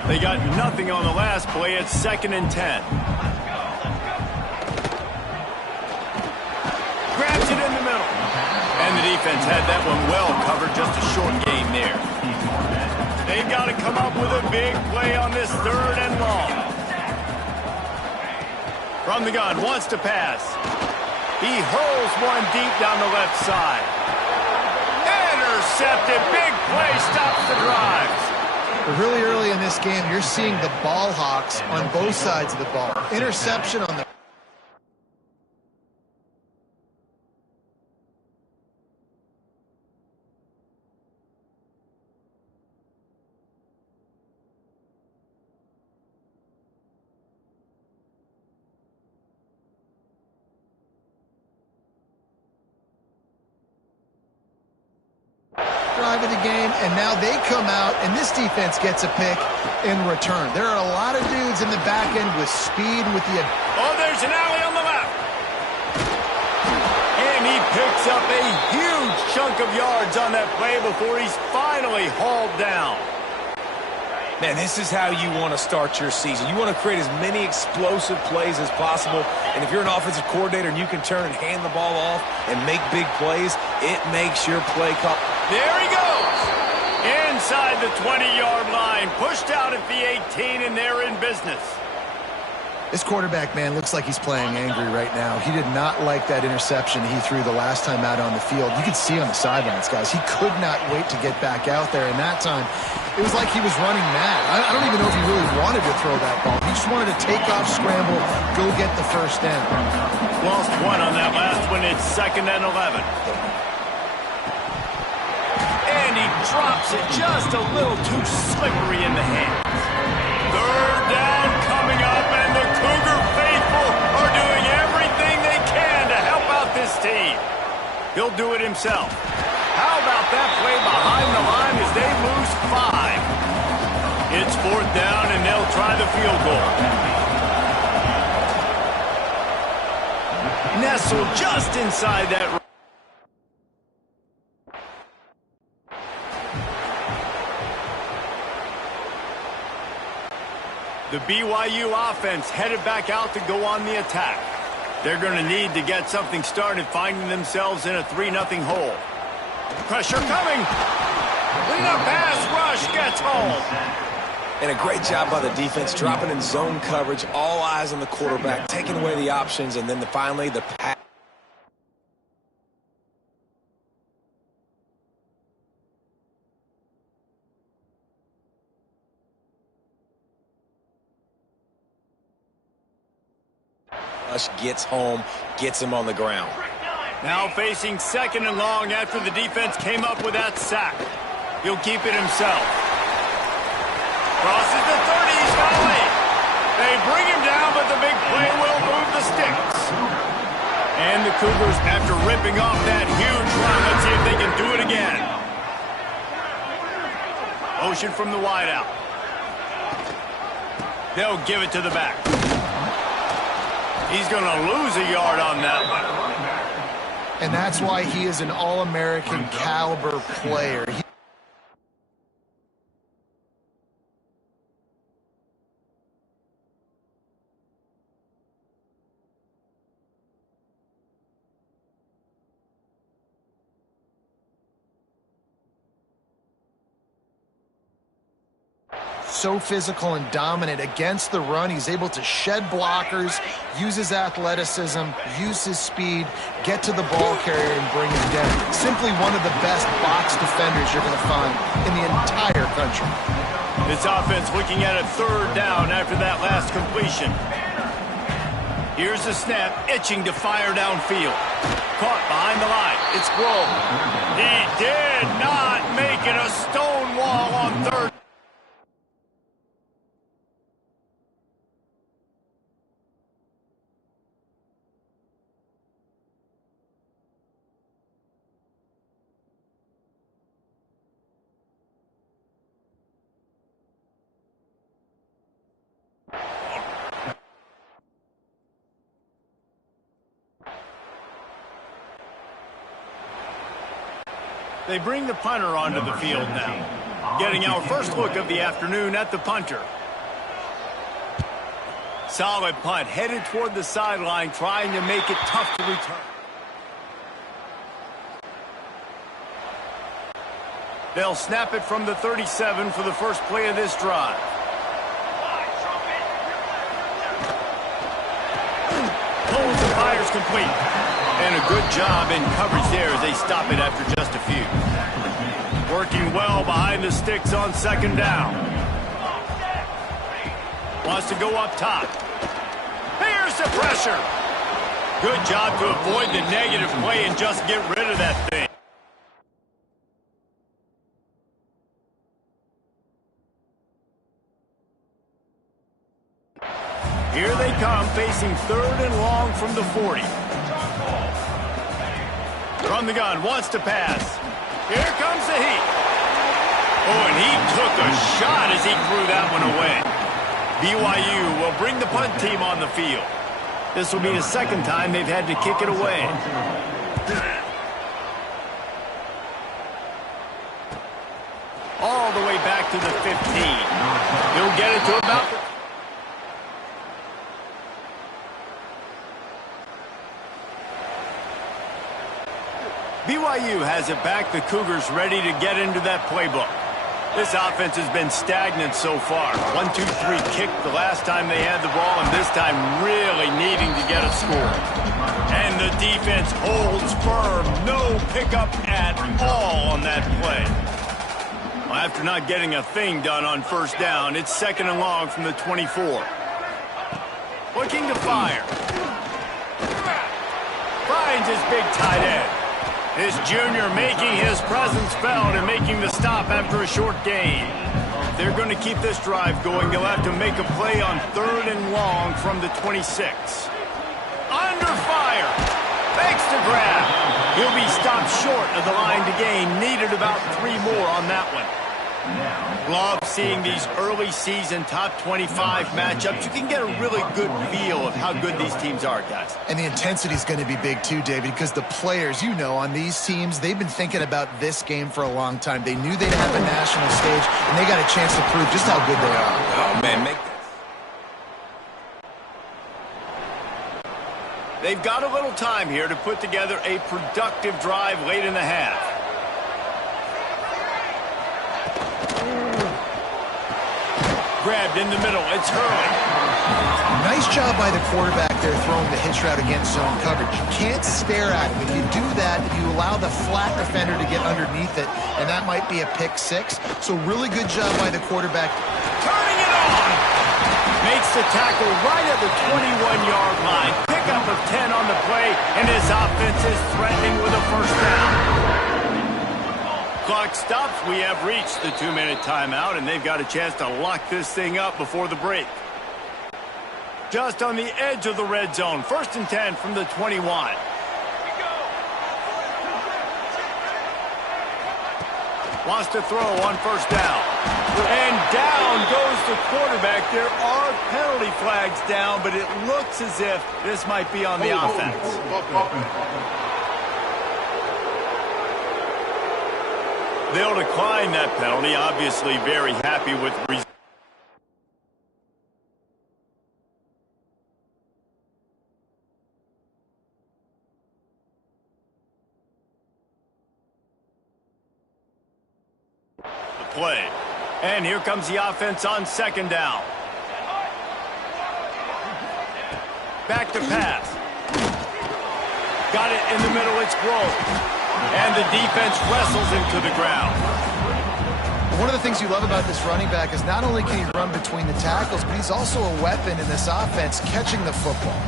They got nothing on the last play. It's 2nd and 10. Grabs it in the middle. And the defense had that one well covered. Just a short gain there. They've got to come up with a big play on this 3rd and long. From the gun, wants to pass. He hurls one deep down the left side. Intercepted. Big play stops the drives. Really early in this game, you're seeing the ball hawks on both sides of the ball. Interception on the... drive of the game, and now they come out, and this defense gets a pick in return. There are a lot of dudes in the back end with speed, with the... Oh, there's an alley on the left. And he picks up a huge chunk of yards on that play before he's finally hauled down. Man, this is how you want to start your season. You want to create as many explosive plays as possible. And if you're an offensive coordinator and you can turn and hand the ball off and make big plays, it makes your play call. There he goes. Inside the 20-yard line. Pushed out at the 18, and they're in business. This quarterback, man, looks like he's playing angry right now. He did not like that interception he threw the last time out on the field. You could see on the sidelines, guys. He could not wait to get back out there. And that time, it was like he was running mad. I don't even know if he really wanted to throw that ball. He just wanted to take off, scramble, go get the first down. Lost one on that last one. It's 2nd and 11. And he drops it just a little too slippery in the hands. 3rd down coming up, and the Cougar faithful are doing everything they can to help out this team. He'll do it himself. How about that play behind the line as they lose 5? It's 4th down, and they'll try the field goal. Nestled just inside that. The BYU offense headed back out to go on the attack. They're going to need to get something started, finding themselves in a 3-0 hole. Pressure coming. Clean-up pass rush gets home. And a great job by the defense, dropping in zone coverage, all eyes on the quarterback, taking away the options, and then finally the pass. Gets home, gets him on the ground. Now facing 2nd and long after the defense came up with that sack. He'll keep it himself. Crosses the 30, he's got a lead. They bring him down, but the big play will move the sticks. And the Cougars, after ripping off that huge run, let's see if they can do it again. Motion from the wideout. They'll give it to the back. He's going to lose a yard on that one. And that's why he is an All-American caliber player. So physical and dominant against the run. He's able to shed blockers, use his athleticism, use his speed, get to the ball carrier and bring him down. Simply one of the best box defenders you're going to find in the entire country. This offense looking at a 3rd down after that last completion. Here's the snap, itching to fire downfield. Caught behind the line. It's Grove. He did not make it a stone wall on 3rd. They bring the punter onto the field now. Getting our first look of the afternoon at the punter. Solid punt, headed toward the sideline, trying to make it tough to return. They'll snap it from the 37 for the first play of this drive. Pulls and fires complete. And a good job in coverage there as they stop it after just a few. Working well behind the sticks on 2nd down. Wants to go up top. Here's the pressure. Good job to avoid the negative play and just get rid of that thing. Here they come, facing 3rd and long from the 40. From the gun, wants to pass. Here comes the heat. Oh, and he took a shot as he threw that one away. BYU will bring the punt team on the field. This will be the 2nd time they've had to kick it away. All the way back to the 15. He'll get it to about the... BYU has it back. The Cougars ready to get into that playbook. This offense has been stagnant so far. 1-2-3 kick the last time they had the ball, and this time really needing to get a score. And the defense holds firm. No pickup at all on that play. Well, after not getting a thing done on 1st down, it's 2nd and long from the 24. Looking to fire. Finds his big tight end. This junior making his presence felt and making the stop after a short gain. If they're going to keep this drive going, they'll have to make a play on 3rd and long from the 26. Under fire. Makes the grab. He'll be stopped short of the line to gain. Needed about 3 more on that one. Love seeing these early season top 25 matchups. You can get a really good feel of how good these teams are, guys. And the intensity is going to be big too, David, because the players, you know, on these teams, they've been thinking about this game for a long time. They knew they'd have a national stage, and they got a chance to prove just how good they are. Oh, man, make They've got a little time here to put together a productive drive late in the half. Grabbed in the middle. It's Hurley. Nice job by the quarterback there throwing the hitch route against zone coverage. You can't stare at him. If you do that, you allow the flat defender to get underneath it, and that might be a pick six. So really good job by the quarterback. Turning it on. Makes the tackle right at the 21-yard line. Pickup of 10 on the play, and his offense is threatening with a first down. Clock stops. We have reached the 2-minute timeout, and they've got a chance to lock this thing up before the break. Just on the edge of the red zone. 1st and 10 from the 21. Wants to throw on first down. And down goes the quarterback. There are penalty flags down, but it looks as if this might be on the offense. They'll decline that penalty. Obviously very happy with the result. Play. And here comes the offense on 2nd down. Back to pass. Got it in the middle. It's Grove. And the defense wrestles him to the ground. One of the things you love about this running back is not only can he run between the tackles, but he's also a weapon in this offense catching the football.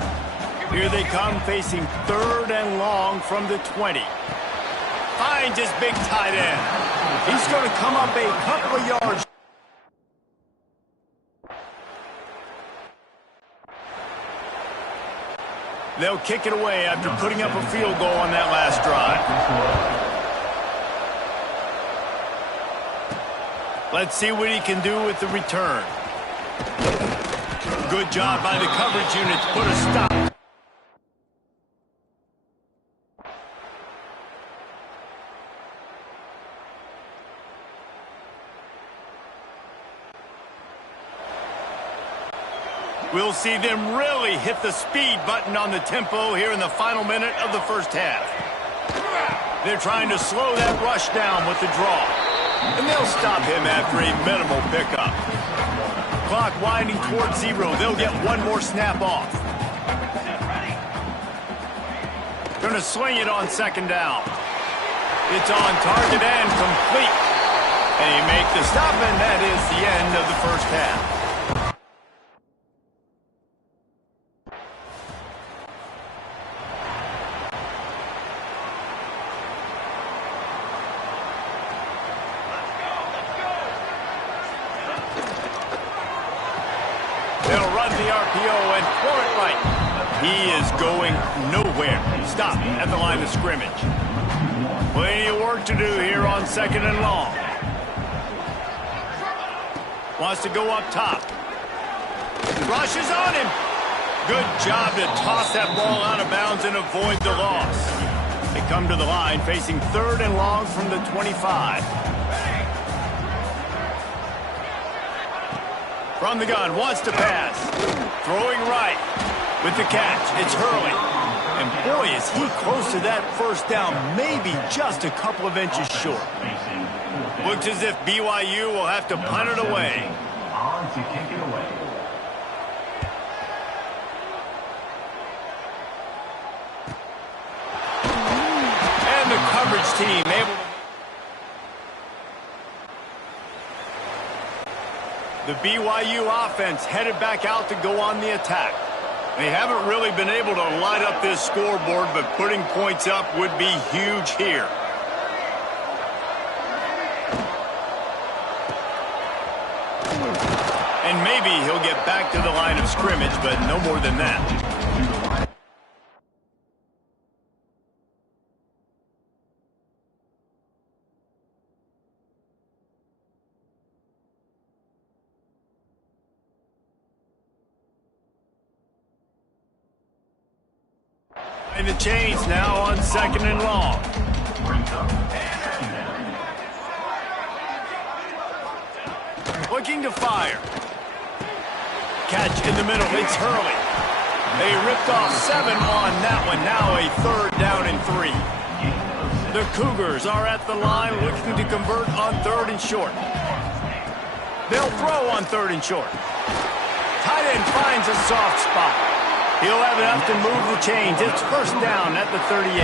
Here they come facing 3rd and long from the 20. Finds his big tight end. He's going to come up a couple of yards. They'll kick it away after putting up a field goal on that last drive. Let's see what he can do with the return. Good job by the coverage unit to put a stop. We'll see them really hit the speed button on the tempo here in the final minute of the first half. They're trying to slow that rush down with the draw. And they'll stop him after a minimal pickup. Clock winding towards 0. They'll get one more snap off. Going to swing it on 2nd down. It's on target and complete. And he makes the stop, and that is the end of the first half. And throw it right. He is going nowhere. Stop at the line of scrimmage. Plenty of work to do here on 2nd and long. Wants to go up top. Rushes on him. Good job to toss that ball out of bounds and avoid the loss. They come to the line facing 3rd and long from the 25. From the gun, wants to pass. Throwing right with the catch. It's Hurley. And boy, is he close to that first down, maybe just a couple of inches short. Looks as if BYU will have to punt it away. On to kick it away. And the coverage team able to... The BYU offense headed back out to go on the attack. They haven't really been able to light up this scoreboard, but putting points up would be huge here. And maybe he'll get back to the line of scrimmage, but no more than that. And the chains now on 2nd and long. Looking to fire. Catch in the middle. It's Hurley. They ripped off 7 on that one. Now a 3rd down and 3. The Cougars are at the line looking to convert on 3rd and short. They'll throw on 3rd and short. Tight end finds a soft spot. He'll have enough to move the chains. It's 1st down at the 38.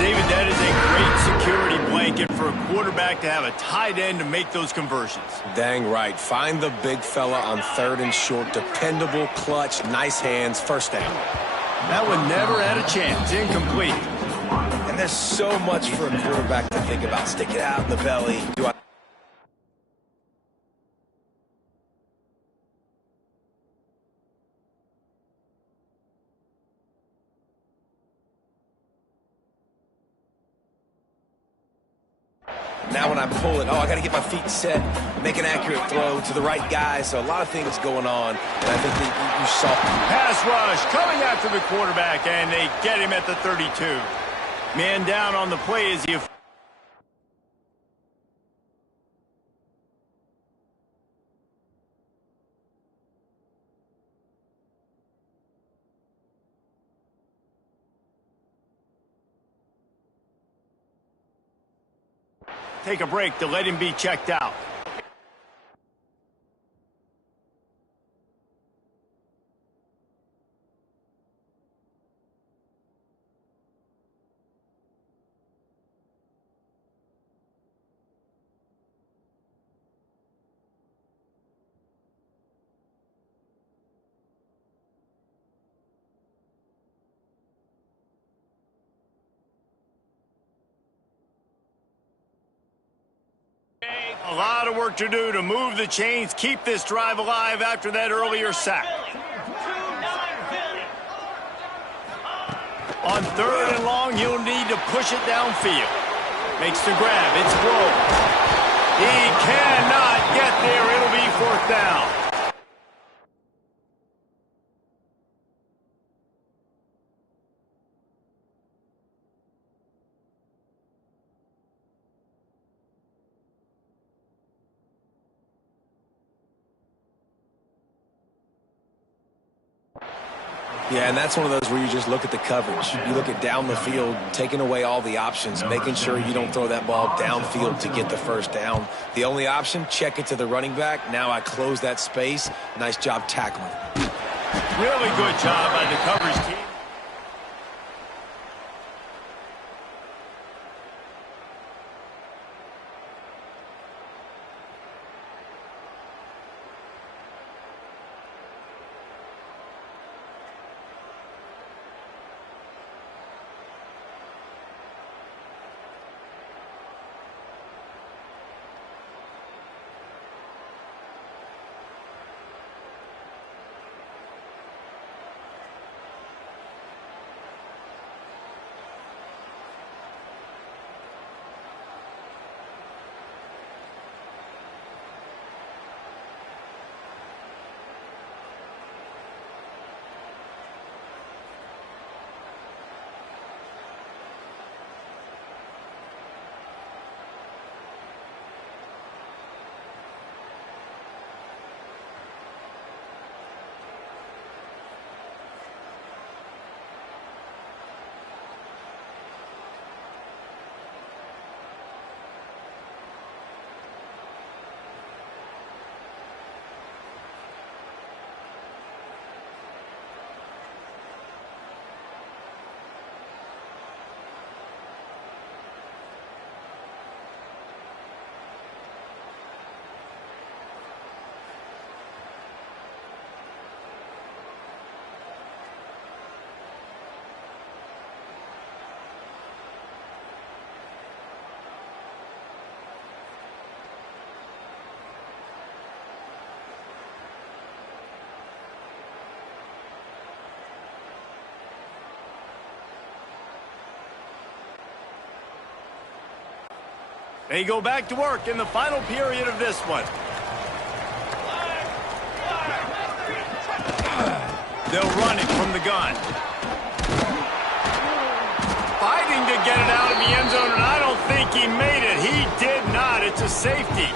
David, that is a great security blanket for a quarterback to have a tight end to make those conversions. Dang right. Find the big fella on 3rd and short. Dependable, clutch, nice hands, 1st down. That one never had a chance. Incomplete. And there's so much for a quarterback to think about. Stick it out in the belly. Now when I pull it, I got to get my feet set, make an accurate throw to the right guy. So a lot of things going on, and I think that you saw. Pass rush coming after the quarterback, and they get him at the 32. Man down on the play as he... Take a break to let him be checked out. A lot of work to do to move the chains, keep this drive alive after that earlier sack. On 3rd and long, he'll need to push it downfield. Makes the grab. It's Blow. He cannot get there. It'll be 4th down. Yeah, and that's one of those where you just look at the coverage. You look at down the field, taking away all the options, making sure you don't throw that ball downfield to get the 1st down. The only option, check it to the running back. Now I close that space. Nice job tackling. Really good job by the coverage team. They go back to work in the final period of this one. They'll run it from the gun. to get it out of the end zone, and I don't think he made it. He did not. It's a safety.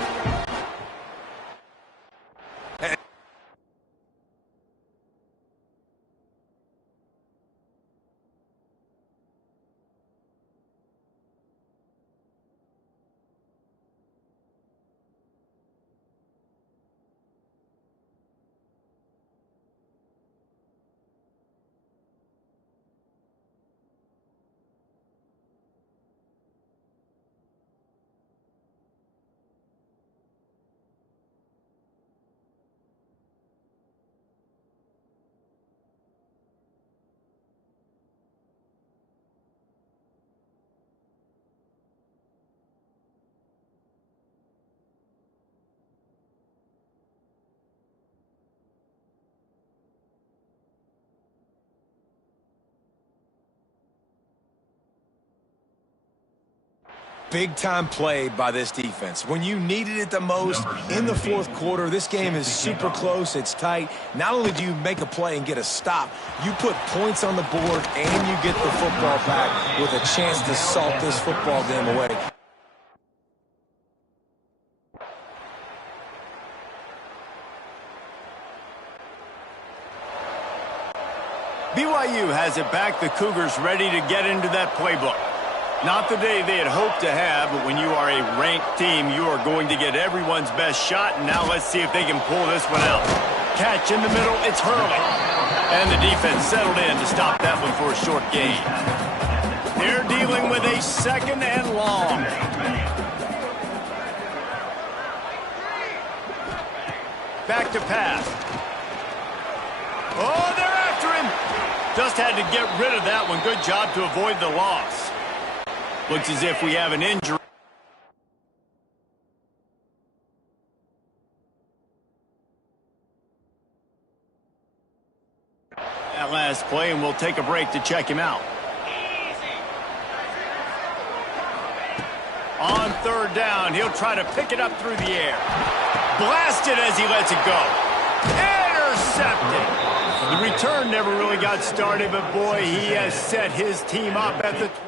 Big-time play by this defense. When you needed it the most in the fourth quarter, this game is super close. It's tight. Not only do you make a play and get a stop, you put points on the board and you get the football back with a chance to salt this football game away. BYU has it back. The Cougars ready to get into that playbook. Not the day they had hoped to have, but when you are a ranked team, you are going to get everyone's best shot. And now let's see if they can pull this one out. Catch in the middle, it's Hurley. And the defense settled in to stop that one for a short gain. They're dealing with a second and long. Back to pass. Oh, they're after him. Just had to get rid of that one. Good job to avoid the loss. Looks as if we have an injury. That last play, and we'll take a break to check him out. On third down, he'll try to pick it up through the air. Blasted as he lets it go. Intercepted. The return never really got started, but boy, he has set his team up at the 20.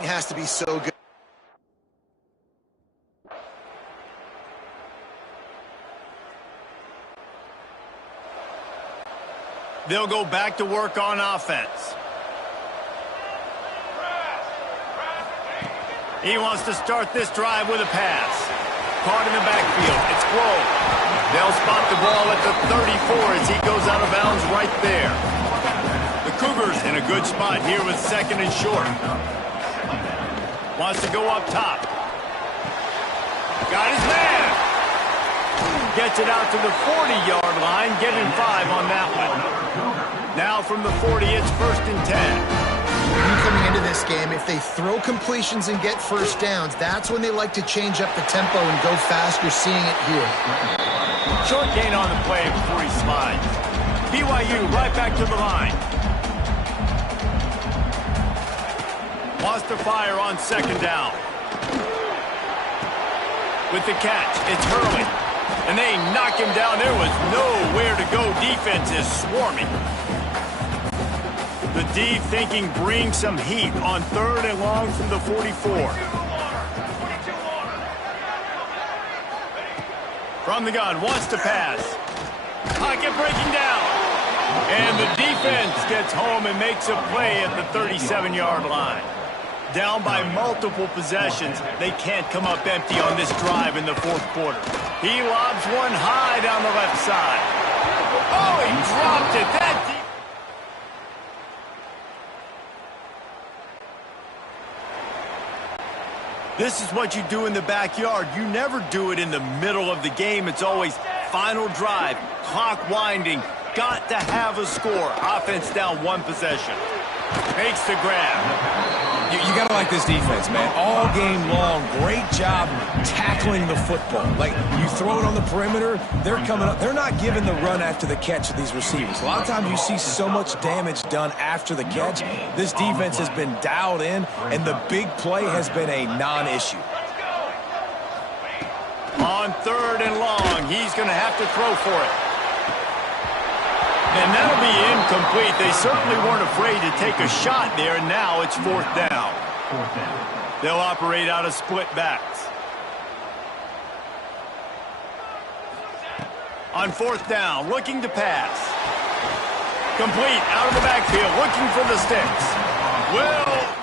He has to be so good. They'll go back to work on offense. He wants to start this drive with a pass. Caught in the backfield. It's Grove. They'll spot the ball at the 34 as he goes out of bounds right there. The Cougars in a good spot here with second and short. Wants to go up top. Got his man. Gets it out to the 40-yard line, getting 5 on that one. Now from the 40, it's 1st and 10. Coming into this game, if they throw completions and get first downs, that's when they like to change up the tempo and go fast. You're seeing it here. Short gain on the play before he slides. BYU right back to the line. Wants to fire on second down. With the catch, it's Hurley. And they knock him down. There was nowhere to go. Defense is swarming. The D thinking bring some heat on 3rd and long from the 44. From the gun, wants to pass. Pocket breaking down. And the defense gets home and makes a play at the 37-yard line. Down by multiple possessions. They can't come up empty on this drive in the 4th quarter. He lobs one high down the left side. Oh, he dropped it. This is what you do in the backyard. You never do it in the middle of the game. It's always final drive, clock winding, got to have a score. Offense down one possession. Makes the grab. You got to like this defense, man. All game long, great job tackling the football. Like, you throw it on the perimeter, they're coming up. They're not giving the run after the catch to these receivers. A lot of times you see so much damage done after the catch. This defense has been dialed in, and the big play has been a non-issue. On 3rd and long, he's going to have to throw for it. And that'll be incomplete. They certainly weren't afraid to take a shot there, and now it's 4th down. They'll operate out of split backs. On 4th down, looking to pass. Complete, out of the backfield, looking for the sticks. Well,